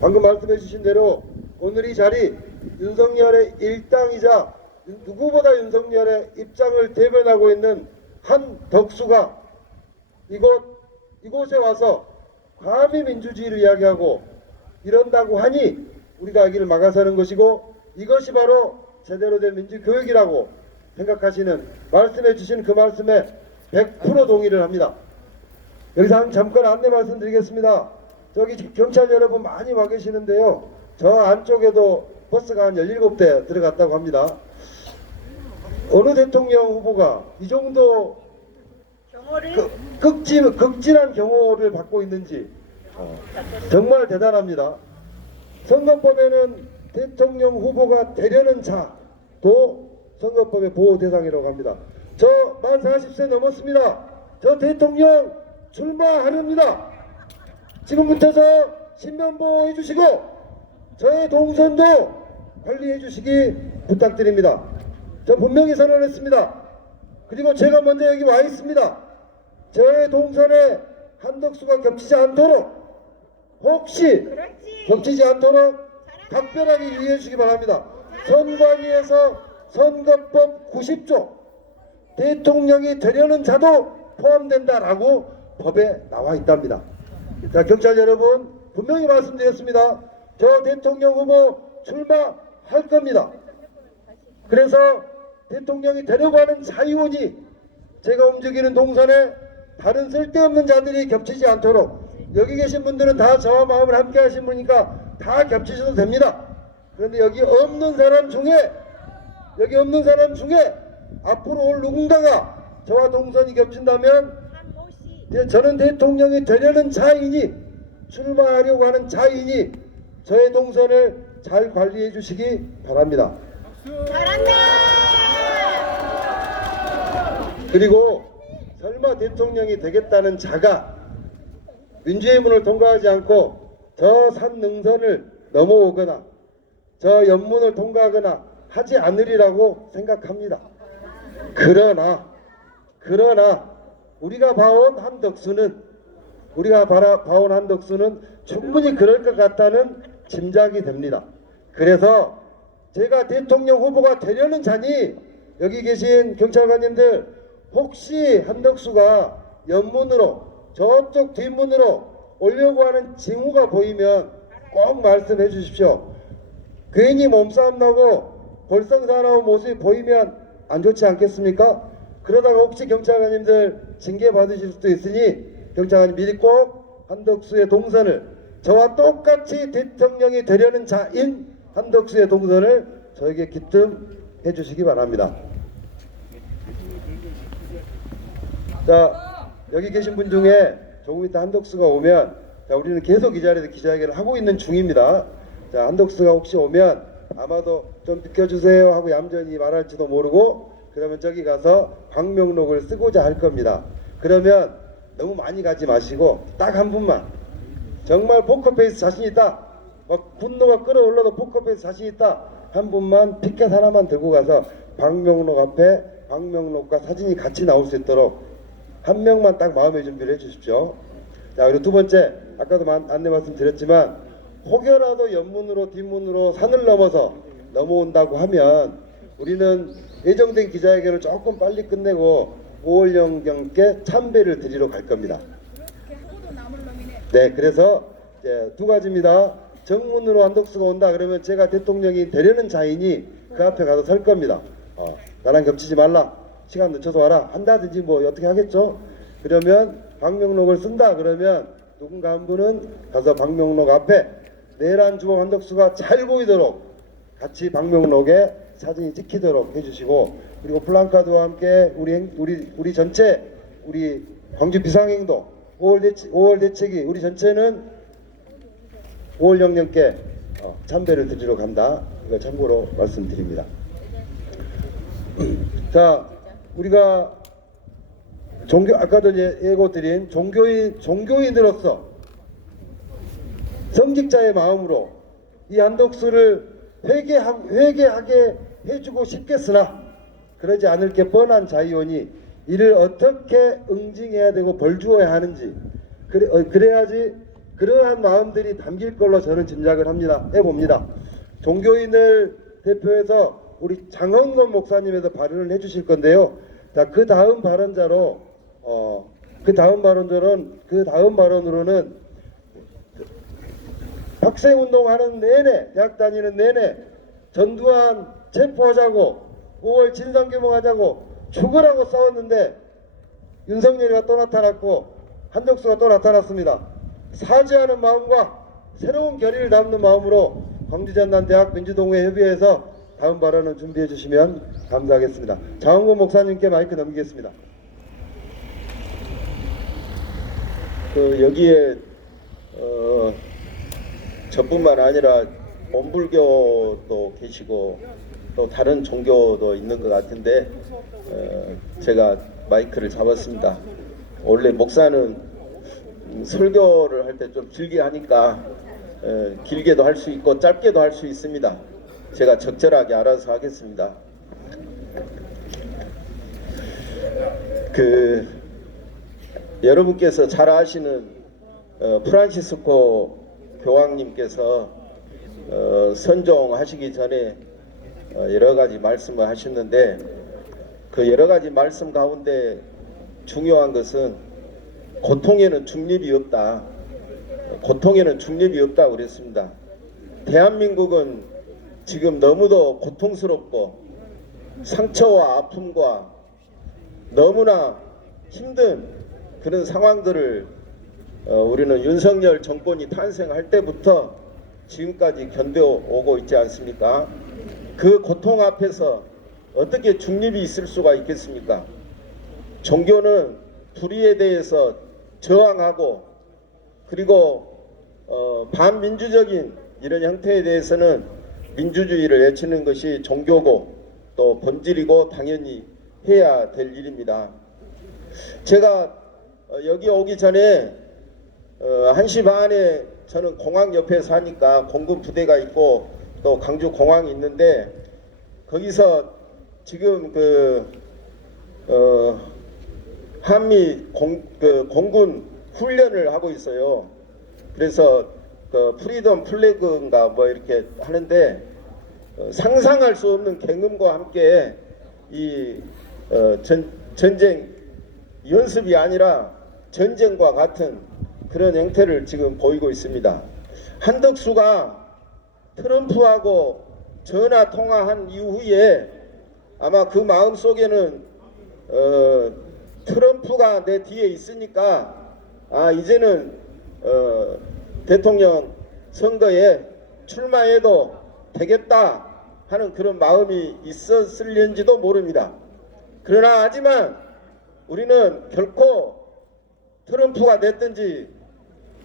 방금 말씀해 주신 대로 오늘 이 자리 윤석열의 일당이자 누구보다 윤석열의 입장을 대변하고 있는 한덕수가 이곳에 와서 감히 민주주의를 이야기하고 이런다고 하니 우리가 여기를 막아서는 것이고 이것이 바로 제대로 된 민주교육이라고 생각하시는 말씀해 주신 그 말씀에 100% 동의를 합니다. 여기서 잠깐 안내 말씀드리겠습니다. 저기 경찰 여러분 많이 와 계시는데요. 저 안쪽에도 버스가 한 17대 들어갔다고 합니다. 어느 대통령 후보가 이 정도 극진한 경호를 받고 있는지 정말 대단합니다. 선거법에는 대통령 후보가 되려는 자도 선거법의 보호 대상이라고 합니다. 저 만 40세 넘었습니다. 저 대통령 출마하렵니다. 지금부터서 신변보호 해주시고 저의 동선도 관리해 주시기 부탁드립니다. 저 분명히 선언했습니다. 그리고 제가 먼저 여기 와 있습니다. 저의 동선에 한덕수가 겹치지 않도록 혹시 겹치지 않도록 각별하게 유의해 주시기 바랍니다. 선관위에서 선거법 90조 대통령이 되려는 자도 포함된다라고 법에 나와 있답니다. 자, 경찰 여러분, 분명히 말씀드렸습니다. 저 대통령 후보 출마할 겁니다. 그래서 대통령이 되려고 하는 자의원이 제가 움직이는 동선에 다른 쓸데없는 자들이 겹치지 않도록, 여기 계신 분들은 다 저와 마음을 함께 하신 분이니까 다 겹치셔도 됩니다. 그런데 여기 없는 사람 중에 앞으로 올 누군가가 저와 동선이 겹친다면 저는 대통령이 되려는 자인이, 출마하려고 하는 자인이 저의 동선을 잘 관리해 주시기 바랍니다. 잘한다. 그리고 설마 대통령이 되겠다는 자가 민주의 문을 통과하지 않고 저 산 능선을 넘어오거나 저 연문을 통과하거나 하지 않으리라고 생각합니다. 그러나 우리가 봐온 한덕수는 충분히 그럴 것 같다는 짐작이 됩니다. 그래서 제가 대통령 후보가 되려는 자니 여기 계신 경찰관님들, 혹시 한덕수가 연문으로 저쪽 뒷문으로 오려고 하는 징후가 보이면 꼭 말씀해 주십시오. 괜히 몸싸움 나고 볼썽사 나온 모습이 보이면 안 좋지 않겠습니까? 그러다가 혹시 경찰관님들 징계 받으실 수도 있으니 경찰관님 미리 꼭 한덕수의 동선을, 저와 똑같이 대통령이 되려는 자인 한덕수의 동선을 저에게 기뜸해 주시기 바랍니다. 자, 여기 계신 분 중에 조금 이따 한덕수가 오면, 자, 우리는 계속 이 자리에서 기자회견을 하고 있는 중입니다. 자, 한덕수가 혹시 오면 아마도 좀 비켜주세요 하고 얌전히 말할지도 모르고, 그러면 저기 가서 방명록을 쓰고자 할 겁니다. 그러면 너무 많이 가지 마시고 딱 한 분만, 정말 포커페이스 자신 있다, 막 분노가 끌어올라도 포커페이스 자신 있다, 한 분만 피켓 하나만 들고 가서 방명록 앞에 방명록과 사진이 같이 나올 수 있도록 한 명만 딱 마음의 준비를 해 주십시오. 자, 그리고 두 번째, 아까도 안내 말씀드렸지만 혹여라도 연문으로 뒷문으로 산을 넘어서 넘어온다고 하면 우리는 예정된 기자회견을 조금 빨리 끝내고 오월영경께 참배를 드리러 갈 겁니다. 네, 그래서 이제 두 가지입니다. 정문으로 한덕수가 온다 그러면 제가 대통령이 되려는 자인이 그 앞에 가서 설 겁니다. 나랑 겹치지 말라, 시간 늦춰서 와라 한다든지 뭐 어떻게 하겠죠. 그러면 방명록을 쓴다 그러면 누군가 한 분은 가서 방명록 앞에 내란 주범 한덕수가 잘 보이도록 같이 방명록에 사진이 찍히도록 해주시고, 그리고 플랜카드와 함께 우리 전체 우리 광주 비상행동 5월 대책위 우리 전체는 5월 영령께 참배를 드리러 간다. 이걸 참고로 말씀드립니다. 자, 우리가 아까도 예고드린 종교인으로서 성직자의 마음으로 이 한덕수를 회개하게 해주고 싶겠으나 그러지 않을 게 뻔한 자의원이 이를 어떻게 응징해야 되고 벌 주어야 하는지, 그래야지 그러한 마음들이 담길 걸로 저는 짐작을 해봅니다. 종교인을 대표해서 우리 장헌건 목사님에서 발언을 해주실 건데요. 자, 그 다음 발언으로는 학생운동하는 내내, 대학 다니는 내내 전두환 체포하자고 5월 진상규명하자고 죽으라고 싸웠는데 윤석열이가 또 나타났고 한덕수가 또 나타났습니다. 사죄하는 마음과 새로운 결의를 담는 마음으로 광주전남대학 민주동호회 협의회에서 다음 발언을 준비해 주시면 감사하겠습니다. 장헌건 목사님께 마이크 넘기겠습니다. 여기에 저뿐만 아니라 원불교도 계시고 또 다른 종교도 있는 것 같은데 제가 마이크를 잡았습니다. 원래 목사는 설교를 할 때 좀 길게 하니까 길게도 할 수 있고 짧게도 할 수 있습니다. 제가 적절하게 알아서 하겠습니다. 여러분께서 잘 아시는 프란시스코 교황님께서 선종하시기 전에 여러 가지 말씀을 하셨는데, 그 여러 가지 말씀 가운데 중요한 것은 고통에는 중립이 없다. 고통에는 중립이 없다고 그랬습니다. 대한민국은 지금 너무도 고통스럽고 상처와 아픔과 너무나 힘든 그런 상황들을 우리는 윤석열 정권이 탄생할 때부터 지금까지 견뎌오고 있지 않습니까? 그 고통 앞에서 어떻게 중립이 있을 수가 있겠습니까? 종교는 불의에 대해서 저항하고, 그리고 반민주적인 이런 형태에 대해서는 민주주의를 외치는 것이 종교고 또 본질이고 당연히 해야 될 일입니다. 제가 여기 오기 전에 1시 반에 저는 공항 옆에 사니까 공군 부대가 있고 또 강주 공항이 있는데, 거기서 지금 한미 공군 훈련을 하고 있어요. 그래서 프리덤 플래그인가 뭐 이렇게 하는데, 상상할 수 없는 경험과 함께 이 전쟁 연습이 아니라 전쟁과 같은 그런 형태를 지금 보이고 있습니다. 한덕수가 트럼프하고 전화 통화한 이후에 아마 그 마음 속에는 트럼프가 내 뒤에 있으니까 이제는 대통령 선거에 출마해도 되겠다 하는 그런 마음이 있었을는지도 모릅니다. 그러나 하지만 우리는 결코 트럼프가 됐든지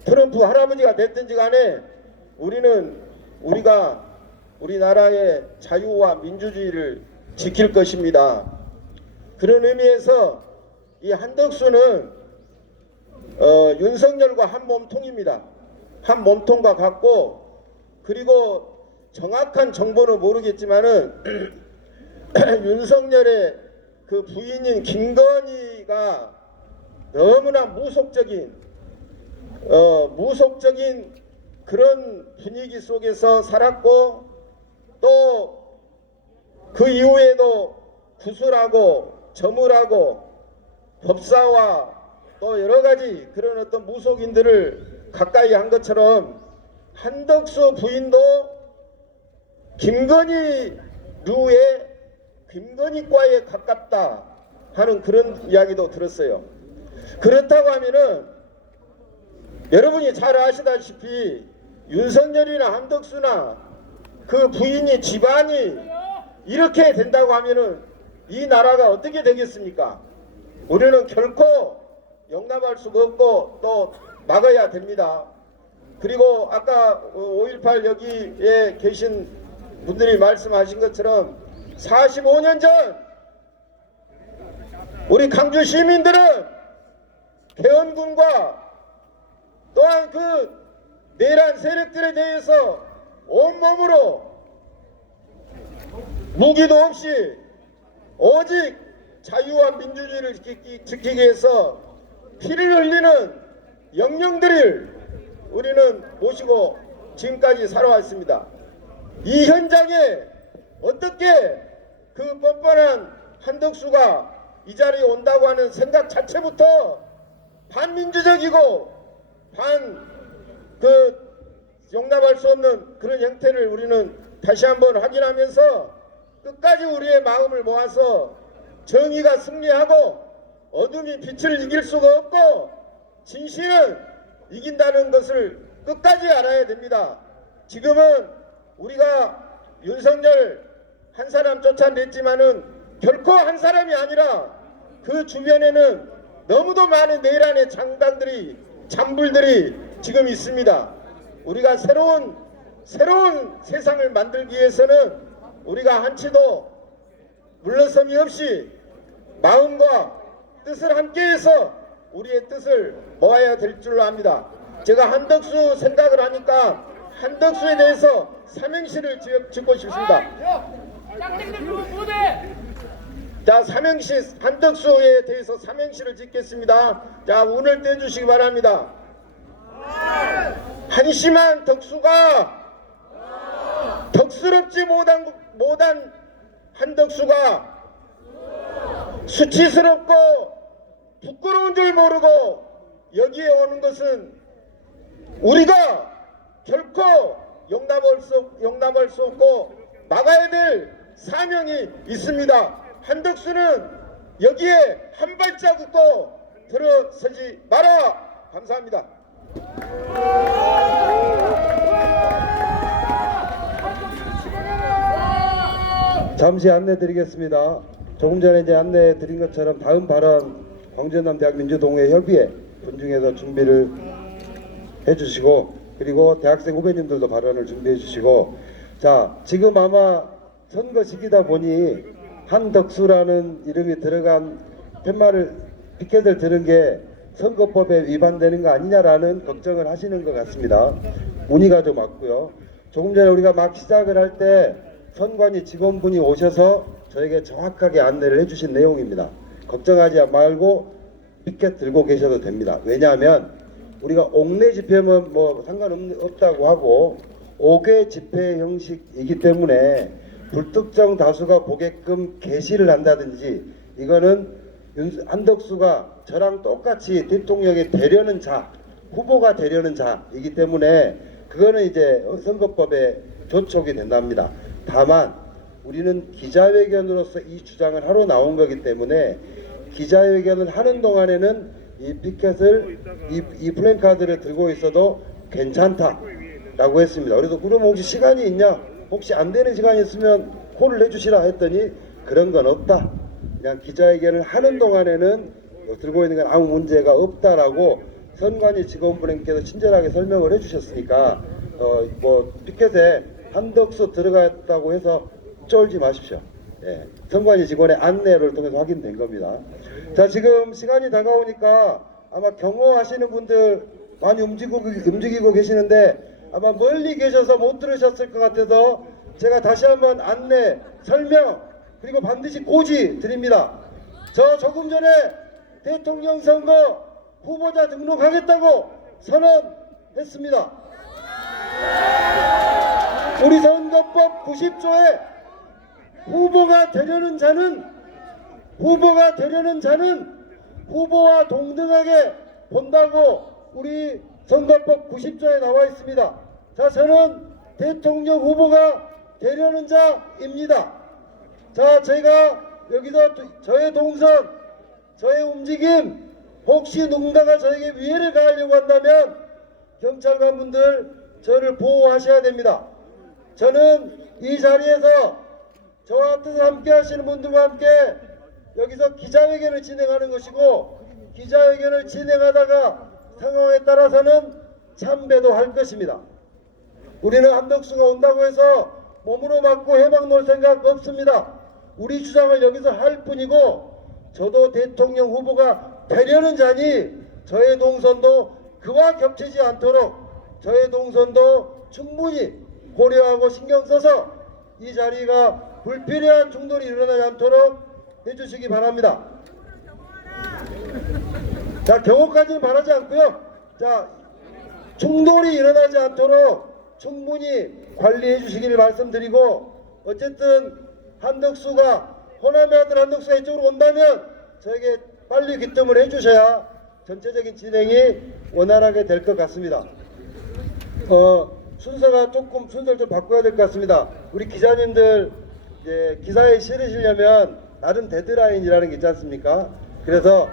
트럼프 할아버지가 됐든지 간에 우리가 우리나라의 자유와 민주주의를 지킬 것입니다. 그런 의미에서 이 한덕수는 윤석열과 한 몸통입니다. 한 몸통과 같고, 그리고 정확한 정보는 모르겠지만은 윤석열의 그 부인인 김건희가 너무나 무속적인 그런 분위기 속에서 살았고, 또 그 이후에도 구술하고 저물하고 법사와 또 여러 가지 그런 어떤 무속인들을 가까이 한 것처럼 한덕수 부인도 김건희과에 가깝다 하는 그런 이야기도 들었어요. 그렇다고 하면은 여러분이 잘 아시다시피 윤석열이나 한덕수나 그 부인이 집안이 이렇게 된다고 하면은 이 나라가 어떻게 되겠습니까? 우리는 결코 용납할 수가 없고 또 막아야 됩니다. 그리고 아까 5.18 여기에 계신 분들이 말씀하신 것처럼 45년 전 우리 강주 시민들은 개헌군과 또한 그 내란 세력들에 대해서 온몸으로 무기도 없이 오직 자유와 민주주의를 지키기 위해서 피를 흘리는 영령들을 우리는 모시고 지금까지 살아왔습니다. 이 현장에 어떻게 그 뻔뻔한 한덕수가 이 자리에 온다고 하는 생각 자체부터 반민주적이고 용납할 수 없는 그런 형태를 우리는 다시 한번 확인하면서 끝까지 우리의 마음을 모아서 정의가 승리하고 어둠이 빛을 이길 수가 없고 진실은 이긴다는 것을 끝까지 알아야 됩니다. 지금은 우리가 윤석열 한 사람 쫓아냈지만은 결코 한 사람이 아니라 그 주변에는 너무도 많은 내란의 장단들이 잔불들이 지금 있습니다. 우리가 새로운 세상을 만들기 위해서는 우리가 한치도 물러섬이 없이 마음과 뜻을 함께해서 우리의 뜻을 모아야 될 줄로 압니다. 제가 한덕수 생각을 하니까 한덕수에 대해서 삼행시를 짓고 싶습니다. 자, 삼행시 한덕수에 대해서 삼행시를 짓겠습니다. 자, 운을 떼주시기 바랍니다. 한심한 덕수가 덕스럽지 못한 한덕수가 수치스럽고 부끄러운 줄 모르고 여기에 오는 것은 우리가 결코 용납할 수 없고 막아야 될 사명이 있습니다. 한덕수는 여기에 한 발자국도 들어서지 마라. 감사합니다. 잠시 안내 드리겠습니다. 조금 전에 이제 안내 드린 것처럼 다음 발언 광주연남대학 민주동호회협의회 분중에서 준비를 해주시고, 그리고 대학생 후배님들도 발언을 준비해 주시고, 자, 지금 아마 선거 시기다 보니 한덕수라는 이름이 들어간 팻말을 피켓을 들은 게 선거법에 위반되는 거 아니냐라는 걱정을 하시는 것 같습니다. 문의가 좀 왔고요. 조금 전에 우리가 막 시작을 할 때 선관위 직원분이 오셔서 저에게 정확하게 안내를 해주신 내용입니다. 걱정하지 말고 피켓 들고 계셔도 됩니다. 왜냐하면 우리가 옥내 집회면 뭐 상관없다고 하고 5개 집회 형식이기 때문에 불특정 다수가 보게끔 게시를 한다든지, 이거는 한덕수가 저랑 똑같이 대통령이 되려는 자, 후보가 되려는 자이기 때문에 그거는 이제 선거법에 조촉이 된답니다. 다만 우리는 기자회견으로서 이 주장을 하러 나온 거기 때문에 기자회견을 하는 동안에는 이 피켓을 이 플랜카드를 들고 있어도 괜찮다라고 했습니다. 그래서 그러면 혹시 시간이 있냐, 혹시 안 되는 시간이 있으면 콜을 해주시라 했더니 그런 건 없다. 그냥 기자회견을 하는 동안에는 들고 있는 건 아무 문제가 없다라고 선관위 직원분께서 친절하게 설명을 해주셨으니까 뭐 피켓에 한덕수 들어갔다고 해서 쫄지 마십시오. 예, 선관위 직원의 안내를 통해서 확인된 겁니다. 자, 지금 시간이 다가오니까 아마 경호하시는 분들 많이 움직이고 계시는데 아마 멀리 계셔서 못 들으셨을 것 같아서 제가 다시 한번 안내, 설명, 그리고 반드시 고지 드립니다. 저 조금 전에 대통령 선거 후보자 등록하겠다고 선언했습니다. 우리 선거법 90조에 후보가 되려는 자는 후보와 동등하게 본다고 우리 선거법 90조에 나와 있습니다. 자, 저는 대통령 후보가 되려는 자입니다. 자, 제가 여기서 저의 동선, 저의 움직임, 혹시 누군가가 저에게 위해를 가하려고 한다면 경찰관분들 저를 보호하셔야 됩니다. 저는 이 자리에서 저와 뜻을 함께 하시는 분들과 함께 여기서 기자회견을 진행하는 것이고, 기자회견을 진행하다가 상황에 따라서는 참배도 할 것입니다. 우리는 한덕수가 온다고 해서 몸으로 맞고 해방 놓을 생각 없습니다. 우리 주장을 여기서 할 뿐이고, 저도 대통령 후보가 되려는 자니 저의 동선도 그와 겹치지 않도록 저의 동선도 충분히 고려하고 신경 써서 이 자리가 불필요한 충돌이 일어나지 않도록 해주시기 바랍니다. 자, 경호까지는 바라지 않고요. 자, 충돌이 일어나지 않도록 충분히 관리해 주시기를 말씀드리고, 어쨌든 한덕수가, 호남의 아들 한덕수가 이쪽으로 온다면 저에게 빨리 귀뜸을 해주셔야 전체적인 진행이 원활하게 될 것 같습니다. 순서를 좀 바꿔야 될 것 같습니다. 우리 기자님들 이제 기사에 실으시려면 나름 데드라인이라는 게 있지 않습니까? 그래서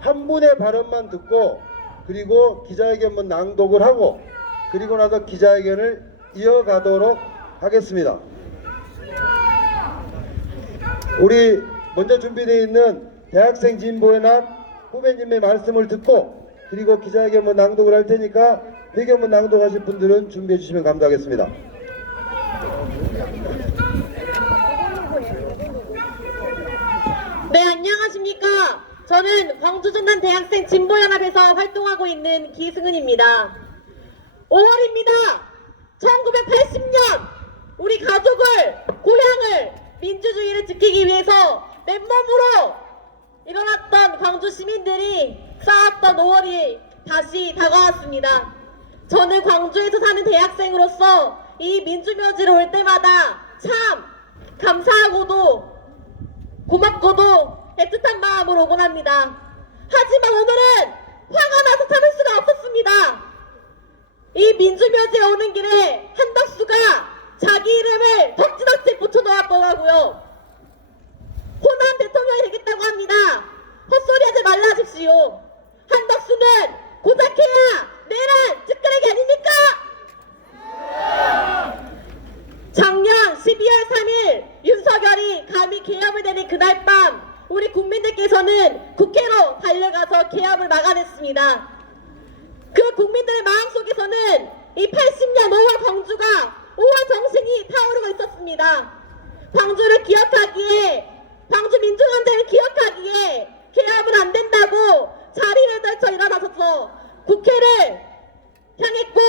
한 분의 발언만 듣고, 그리고 기자회견문 낭독을 하고, 그리고 나서 기자회견을 이어가도록 하겠습니다. 우리 먼저 준비되어 있는 대학생 진보연합 후배님의 말씀을 듣고, 그리고 기자회견문 낭독을 할 테니까 회견문 낭독하실 분들은 준비해 주시면 감사하겠습니다. 네, 안녕하십니까. 저는 광주전남 대학생 진보연합에서 활동하고 있는 기승은입니다. 5월입니다. 1980년 우리 가족을, 고향을, 민주주의를 지키기 위해서 맨몸으로 일어났던 광주 시민들이 쌓았던 5월이 다시 다가왔습니다. 저는 광주에서 사는 대학생으로서 이 민주묘지로 올 때마다 참 감사하고도 고맙고도 애틋한 마음으로 오곤 합니다. 하지만 오늘은 화가 나서 참을 수가 없었습니다. 이 민주묘지에 오는 길에 한덕수가 자기 이름을 덕지덕지 붙여놓았더라고요. 호남 대통령이 되겠다고 합니다. 헛소리하지 말라십시오. 한덕수는 고작해야 내란 찌끄레기 아닙니까? 작년 12월 3일 윤석열이 감히 계엄을 내린 그날 밤 우리 국민들께서는 국회로 달려가서 계엄을 막아냈습니다. 그 국민들의 마음속에서는 이 80년 5월 광주가 5월 정신이 타오르고 있었습니다. 광주를 기억하기에, 광주 민주항쟁을 기억하기에 계엄은 안 된다고 자리를 떨쳐 일어나셔서 국회를 향했고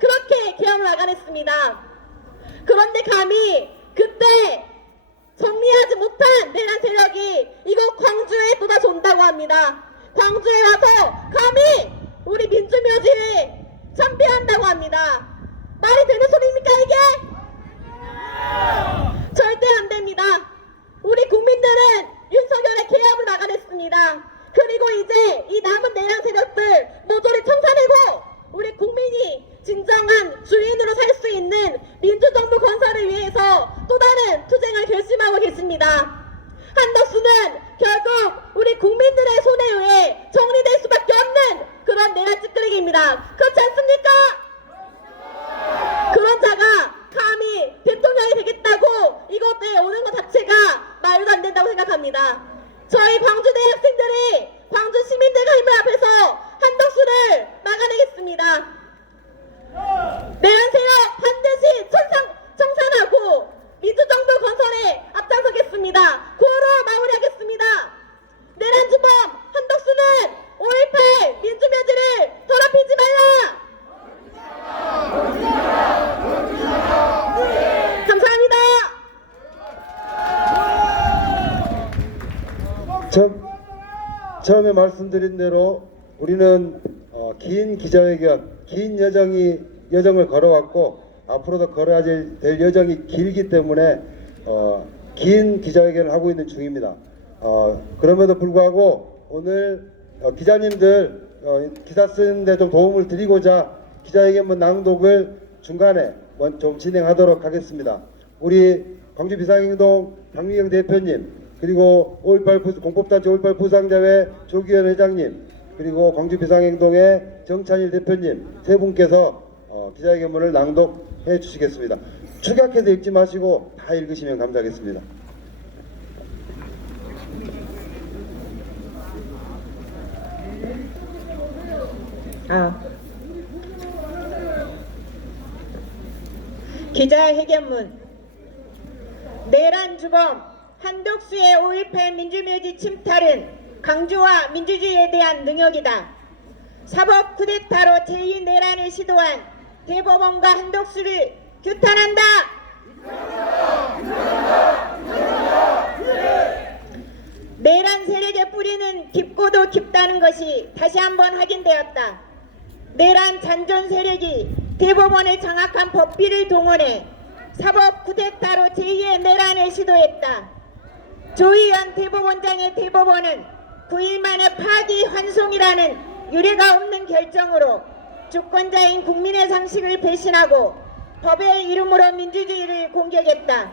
그렇게 계엄을 막아냈습니다. 그런데 감히 그때 정리하지 못한 내란 세력이 이곳 광주에 또다시 온다고 합니다. 광주에 와서 감히 우리 민주묘지를 참배한다고 합니다. 말이 되는 소리입니까 이게? 절대 안 됩니다. 우리 국민들은 윤석열의 계엄을 막아냈습니다. 그리고 이제 이 남은 내란 세력들 모조리 청산하고 우리 국민이 진정한 주인으로 살 수 있는 민주정부 건설을 위해서 또 다른 투쟁을 결심하고 계십니다. 한덕수는 결국 우리 국민들의 손에 의해 정리될 수밖에 없는 그런 내란 찌끄레기입니다. 그렇지 않습니까? 그런 자가 감히 대통령이 되겠다고 이곳에 오는 것 자체가 말도 안 된다고 생각합니다. 저희 광주 대학생들이 광주 시민들과 힘을 합해서 한덕수를 막아내겠습니다. 내란 세력 반드시 청산하고 민주정부 건설에 앞장서겠습니다. 구호로 마무리하겠습니다. 내란 주범 한덕수는 5.18 민주묘지를 더럽히지 말라. 감사합니다. 처음에 말씀드린 대로 우리는 긴 기자회견, 긴 여정을 걸어왔고 앞으로도 걸어야 될 여정이 길기 때문에 긴 기자회견을 하고 있는 중입니다. 그럼에도 불구하고 오늘 기자님들 기사 쓰는데 좀 도움을 드리고자 기자회견문 낭독을 중간에 좀 진행하도록 하겠습니다. 우리 광주 비상행동 박미경 대표님, 그리고 5.18 공법단체 5.18 부상자회 조기현 회장님, 그리고 광주 비상행동의 정찬일 대표님 세 분께서 기자회견문을 낭독해 주시겠습니다. 축약해서 읽지 마시고 다 읽으시면 감사하겠습니다. 기자회견문. 내란 주범 한덕수의 5.18 민주묘지 침탈은 강주와 민주주의에 대한 능욕이다. 사법 쿠데타로 제2내란을 시도한 대법원과 한덕수를 규탄한다. 내란 세력의 뿌리는 깊고도 깊다는 것이 다시 한번 확인되었다. 내란 잔존 세력이 대법원의 정확한 법비를 동원해 사법 쿠데타로 제2의 내란을 시도했다. 조희연 대법원장의 대법원은 9일 만에 파기 환송이라는 유례가 없는 결정으로 주권자인 국민의 상식을 배신하고 법의 이름으로 민주주의를 공격했다.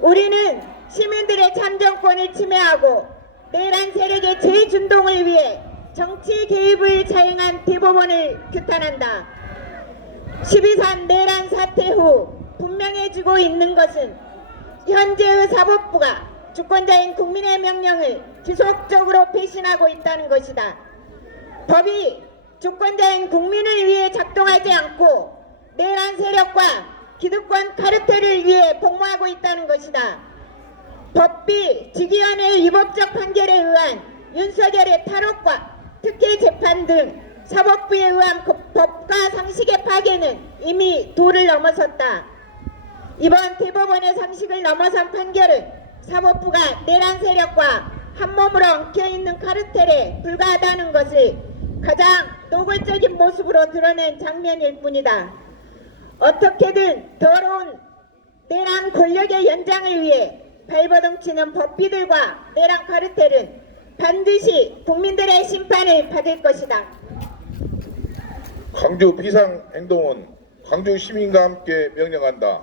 우리는 시민들의 참정권을 침해하고 내란 세력의 재준동을 위해 정치 개입을 자행한 대법원을 규탄한다. 12.3 내란 사태 후 분명해지고 있는 것은 현재의 사법부가 주권자인 국민의 명령을 지속적으로 배신하고 있다는 것이다. 법이 주권자인 국민을 위해 작동하지 않고 내란 세력과 기득권 카르텔을 위해 복무하고 있다는 것이다. 법비 직위원회의 위법적 판결에 의한 윤석열의 탈옥과 특혜 재판 등 사법부에 의한 법과 상식의 파괴는 이미 도를 넘어섰다. 이번 대법원의 상식을 넘어선 판결은 사법부가 내란 세력과 한몸으로 엉켜있는 카르텔에 불과하다는 것을 가장 노골적인 모습으로 드러낸 장면일 뿐이다. 어떻게든 더러운 내란 권력의 연장을 위해 발버둥치는 법비들과 내란 카르텔은 반드시 국민들의 심판을 받을 것이다. 광주 비상행동은 광주 시민과 함께 명령한다.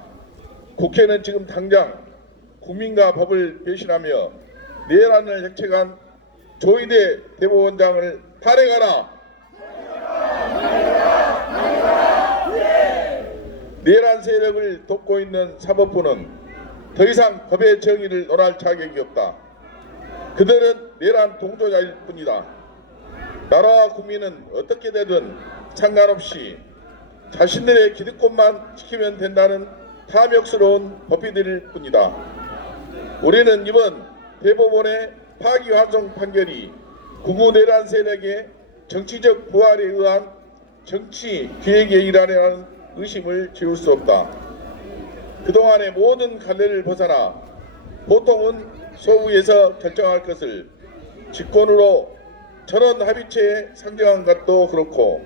국회는 지금 당장 국민과 법을 배신하며 내란을 획책한 조희대 대법원장을 탄핵하라. 내란 세력을 돕고 있는 사법부는 더 이상 법의 정의를 논할 자격이 없다. 그들은 내란 동조자일 뿐이다. 나라와 국민은 어떻게 되든 상관없이 자신들의 기득권만 지키면 된다는 탐욕스러운 법비들일 뿐이다. 우리는 이번 대법원의 파기환송 판결이 극우 내란 세력의 정치적 부활에 의한 정치 기획의 일환이라는 의심을 지울 수 없다. 그동안의 모든 갈래를 벗어나 보통은 소부에서 결정할 것을 직권으로 전원 합의체에 상정한 것도 그렇고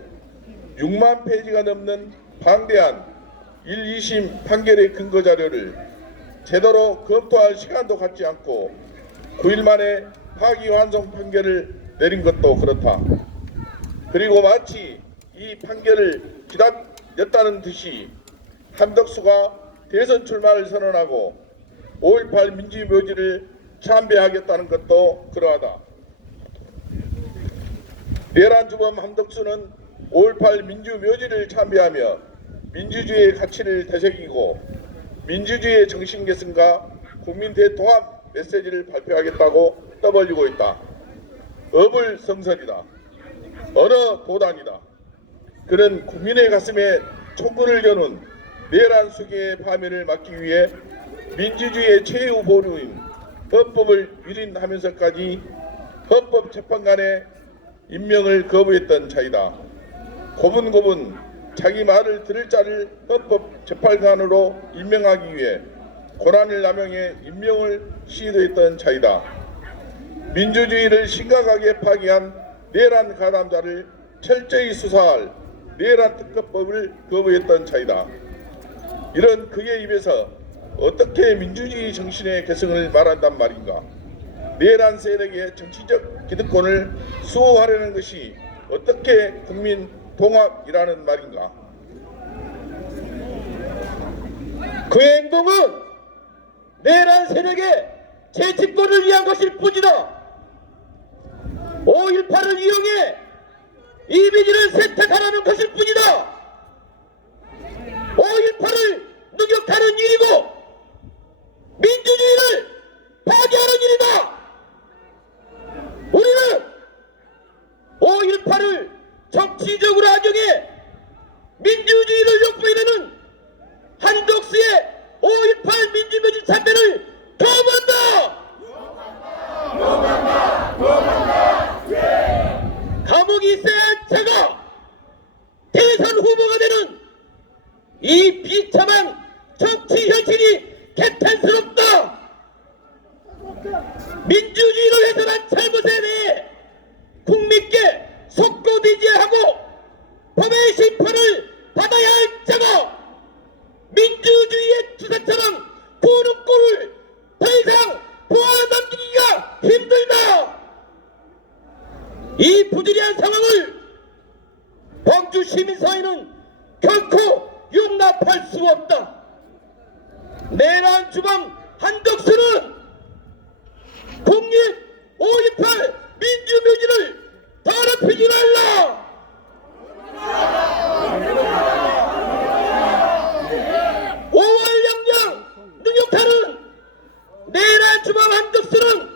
6만 페이지가 넘는 방대한 1, 2심 판결의 근거 자료를 제대로 검토할 시간도 갖지 않고 9일 만에 파기환송 판결을 내린 것도 그렇다. 그리고 마치 이 판결을 기다렸다는 듯이 한덕수가 대선 출마를 선언하고 5.18 민주묘지를 참배하겠다는 것도 그러하다. 내란주범 한덕수는 5.18 민주묘지를 참배하며 민주주의의 가치를 되새기고 민주주의의 정신개선과 국민 대통합 메시지를 발표하겠다고 떠벌리고 있다. 어불성설이다. 어느 도단이다. 그는 국민의 가슴에 총구를 겨눈 내란 수계의 파멸을 막기 위해 민주주의의 최후 보루인 헌법을 유린하면서까지 헌법재판관의 임명을 거부했던 자이다. 고분고분 자기 말을 들을 자를 헌법재판관으로 임명하기 위해 권한을 남용해 임명을 시도했던 자이다. 민주주의를 심각하게 파괴한 내란 가담자를 철저히 수사할 내란 특검법을 거부했던 자이다. 이런 그의 입에서 어떻게 민주주의 정신의 계승을 말한단 말인가? 내란 세력의 정치적 기득권을 수호하려는 것이 어떻게 국민 통합이라는 말인가? 그의 행동은 내란 세력의 재집권을 위한 것일 뿐이다. 5.18을 이용해 이미지를 세탁하라는 것일 뿐이다. 5.18을 능욕하는 일이고 민주주의를 파괴하는 일이다. 우리는 5.18을 정치적으로 악용해 민주주의를 욕보이는 한덕수의 5.18 민주묘지 참배를 거부한다. 감옥이 있어야 할 자가 대선 후보가 되는 이 비참한 정치 현실이 개탄스럽다. 민주주의를 훼손한 잘못에 대해 국민께 속고대지하고 법의 심판을 받아야 할 자가 민주주의의 투사처럼 보는 꼴을 더 이상 보아남기기가 힘들다. 이 부조리한 상황을 광주 시민사회는 결코 용납할 수 없다. 내란 주범 한덕수는 국립 5.18 민주묘지를 더럽히지 말라. 오월영령 능욕하는 내란 주범 한덕수는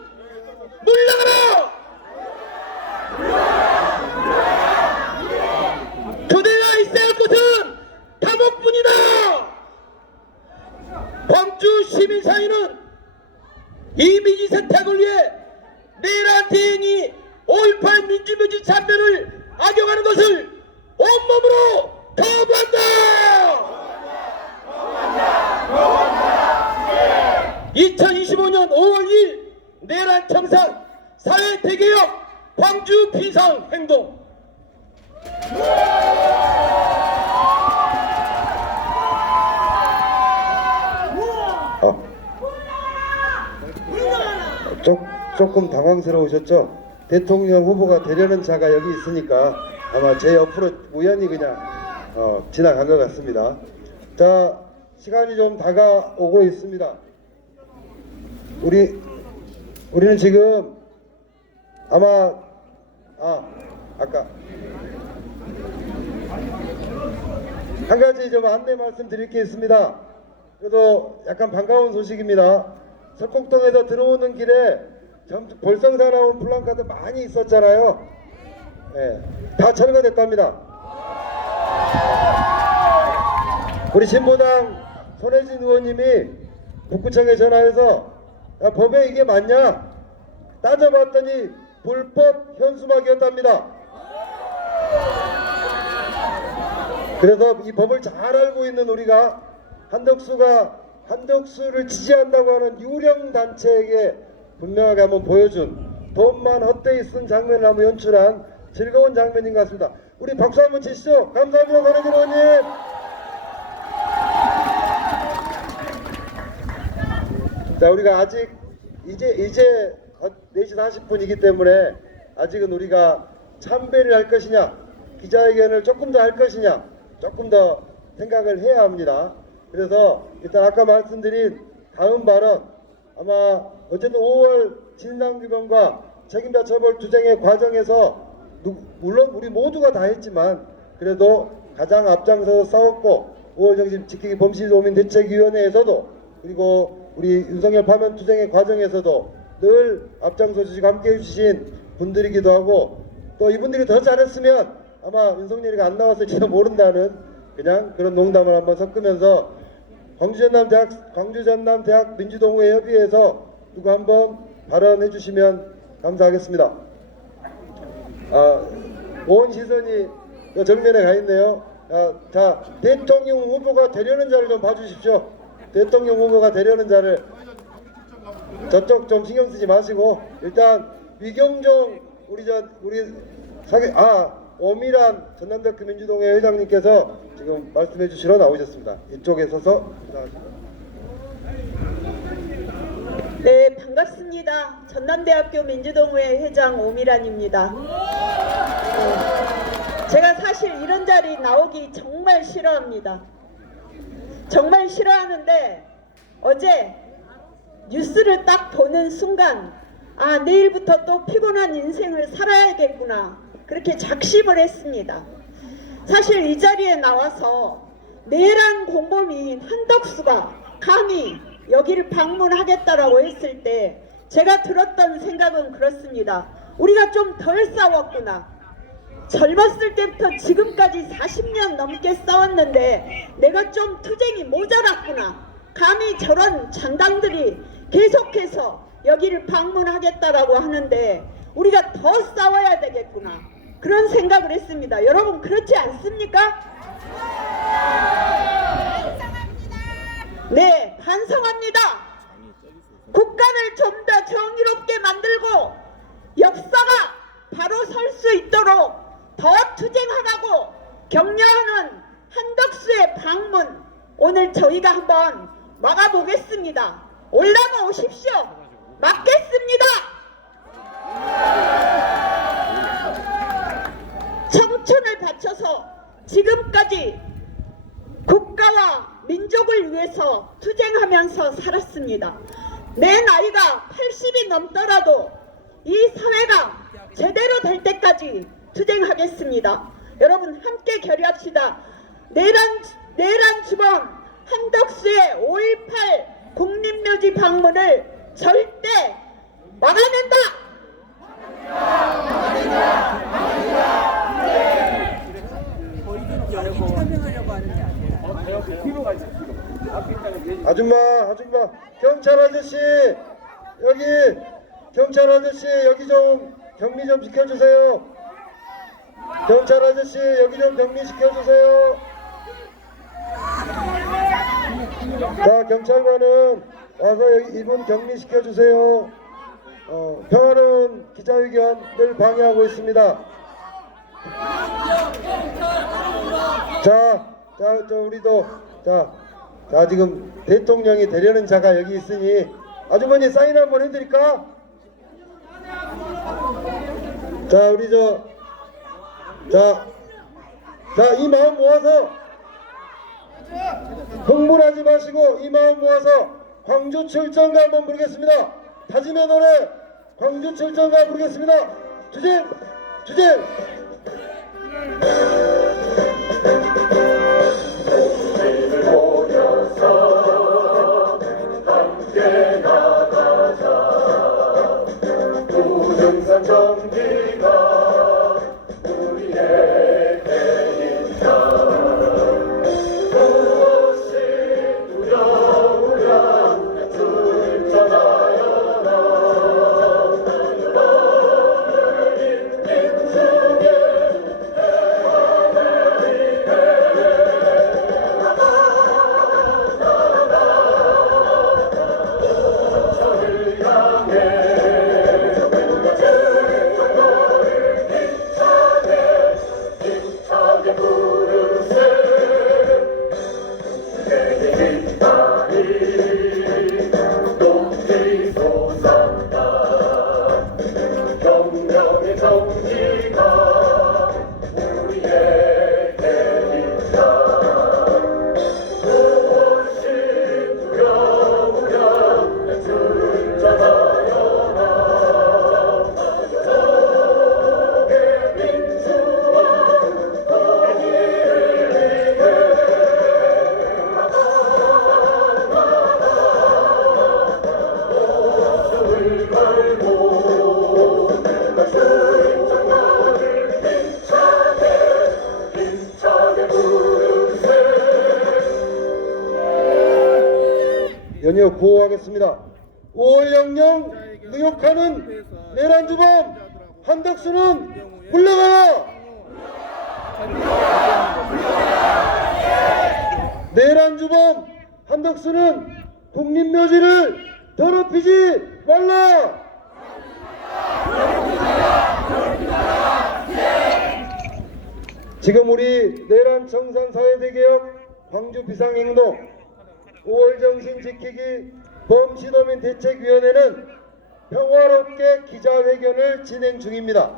물러가라. 그대가 있어야 할 곳은 감옥뿐이다. 광주 시민사회는 이미지 세탁을 위해 내란 대행이 5.18 민주묘지 참배를 악용하는 것을 온몸으로 거부한다. 2025년 5월 2일 내란 청산 사회 대개혁 광주 비상 행동. 조금 당황스러우셨죠? 대통령 후보가 되려는 자가 여기 있으니까 아마 제 옆으로 우연히 그냥 지나간 것 같습니다. 자, 시간이 좀 다가오고 있습니다. 우리는 지금 아마 아까 한 가지 좀 안내 말씀드릴 게 있습니다. 그래도 약간 반가운 소식입니다. 석곡동에서 들어오는 길에 볼성사 나온 플랜카드 많이 있었잖아요. 네, 다 철거됐답니다. 우리 신보당 손혜진 의원님이 북구청에 전화해서 야, 법에 이게 맞냐? 따져봤더니 불법 현수막이었답니다. 그래서 이 법을 잘 알고 있는 우리가 한덕수를 지지한다고 하는 유령 단체에게 분명하게 한번 보여준 돈만 헛되이 쓴 장면을 한번 연출한 즐거운 장면인 것 같습니다. 우리 박수 한번 치시죠. 감사합니다, 손혜진 의원님. 자, 우리가 아직 이제 4시 40분이기 때문에 아직은 우리가 참배를 할 것이냐, 기자회견을 조금 더 할 것이냐, 조금 더 생각을 해야 합니다. 그래서 일단 아까 말씀드린 다음 발언, 아마 어쨌든 5월 진상규명과 책임자 처벌 투쟁의 과정에서 물론 우리 모두가 다 했지만 그래도 가장 앞장서서 싸웠고 5월 정신 지키기 범시도민대책위원회에서도 그리고 우리 윤석열 파면 투쟁의 과정에서도 늘 앞장서 주시고 함께 해주신 분들이기도 하고 또 이분들이 더 잘했으면 아마 윤석열이가 안 나왔을지도 모른다는 그냥 그런 농담을 한번 섞으면서 광주전남대학 민주동호회 협의회에서 누구 한번 발언해 주시면 감사하겠습니다. 온 시선이 정면에 가 있네요. 자, 대통령 후보가 되려는 자를 좀 봐주십시오. 대통령 후보가 되려는 자를 저쪽 좀 신경 쓰지 마시고 일단 위경종 오미란 전남대학교 민주동회 회장님께서 지금 말씀해 주시러 나오셨습니다. 이쪽에 서서 네, 반갑습니다. 전남대학교 민주동호회 회장 오미란입니다. 제가 사실 이런 자리 나오기 정말 싫어합니다. 정말 싫어하는데 어제 뉴스를 딱 보는 순간 내일부터 또 피곤한 인생을 살아야겠구나 그렇게 작심을 했습니다. 사실 이 자리에 나와서 내란 공범인 한덕수가 감히 여기를 방문하겠다라고 했을 때 제가 들었던 생각은 그렇습니다. 우리가 좀 덜 싸웠구나. 젊었을 때부터 지금까지 40년 넘게 싸웠는데 내가 좀 투쟁이 모자랐구나. 감히 저런 장당들이 계속해서 여기를 방문하겠다라고 하는데 우리가 더 싸워야 되겠구나. 그런 생각을 했습니다. 여러분 그렇지 않습니까? 네, 반성합니다. 국가를 좀 더 정의롭게 만들고 역사가 바로 설 수 있도록 더 투쟁하라고 격려하는 한덕수의 방문 오늘 저희가 한번 막아보겠습니다. 올라가 오십시오. 막겠습니다. 청춘을 바쳐서 지금까지 국가와 민족을 위해서 투쟁하면서 살았습니다. 내 나이가 80이 넘더라도 이 사회가 제대로 될 때까지 투쟁하겠습니다. 여러분 함께 결의합시다. 내란 주범 한덕수의 5.18 국립묘지 방문을 절대 막아낸다. 아줌마 경찰 아저씨 여기 좀 격리 좀 시켜주세요. 경찰 아저씨 여기 좀 격리 시켜주세요. 자, 경찰관은 와서 여기 이분 격리시켜 주세요. 평화로운 기자회견을 방해하고 있습니다. 자, 우리도 자 지금 대통령이 되려는 자가 여기 있으니 아주머니 사인 한번 해드릴까? 자, 우리 이 마음 모아서 흥분하지 마시고 이 마음 모아서 광주 철정가 한번 부르겠습니다. 다짐의 노래 광주 철정가 부르겠습니다. 투쟁! 연이어 구호하겠습니다. 5월 영영 의혹하는 내란주범 한덕수는 물러가라! 내란주범 한덕수는 국립묘지를 더럽히지 말라! 지금 우리 내란 청산 사회대개혁 광주 비상행동 5월 정신 지키기 범시도민 대책위원회는 평화롭게 기자회견을 진행 중입니다.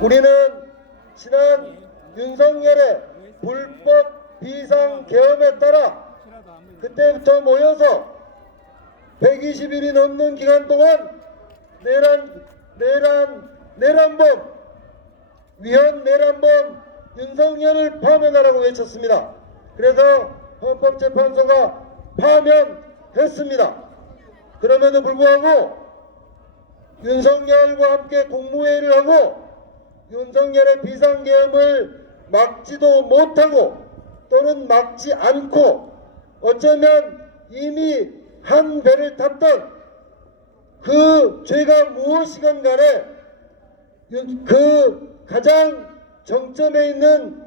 우리는 지난 윤석열의 불법 비상계엄에 따라 그때부터 모여서 120일이 넘는 기간 동안 내란범 위헌 내란범 윤석열을 파면하라고 외쳤습니다. 그래서 헌법재판소가 파면했습니다. 그럼에도 불구하고 윤석열과 함께 국무회의를 하고 윤석열의 비상계엄을 막지도 못하고 또는 막지 않고 어쩌면 이미 한 배를 탔던 그 죄가 무엇이건 간에 그 가장 정점에 있는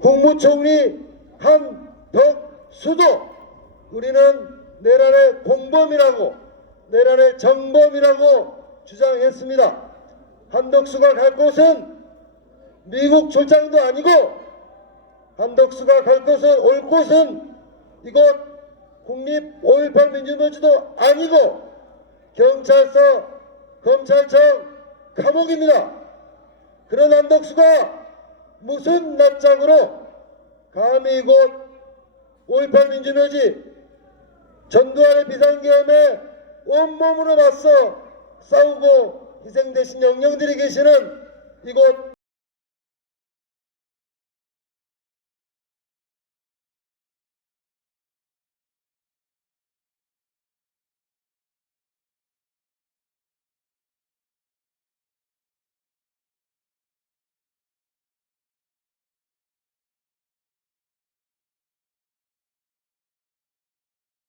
국무총리 한덕수도 우리는 내란의 공범이라고 내란의 정범이라고 주장했습니다. 한덕수가 갈 곳은 미국 출장도 아니고 한덕수가 갈 곳은 올 곳은 이곳 국립 5.18 민주묘지도 아니고 경찰서 검찰청 감옥입니다. 그런 한덕수가 무슨 낯짝으로 감히 이곳 5.18 민주묘지 전두환의 비상계엄에 온몸으로 맞서 싸우고 희생되신 영령들이 계시는 이곳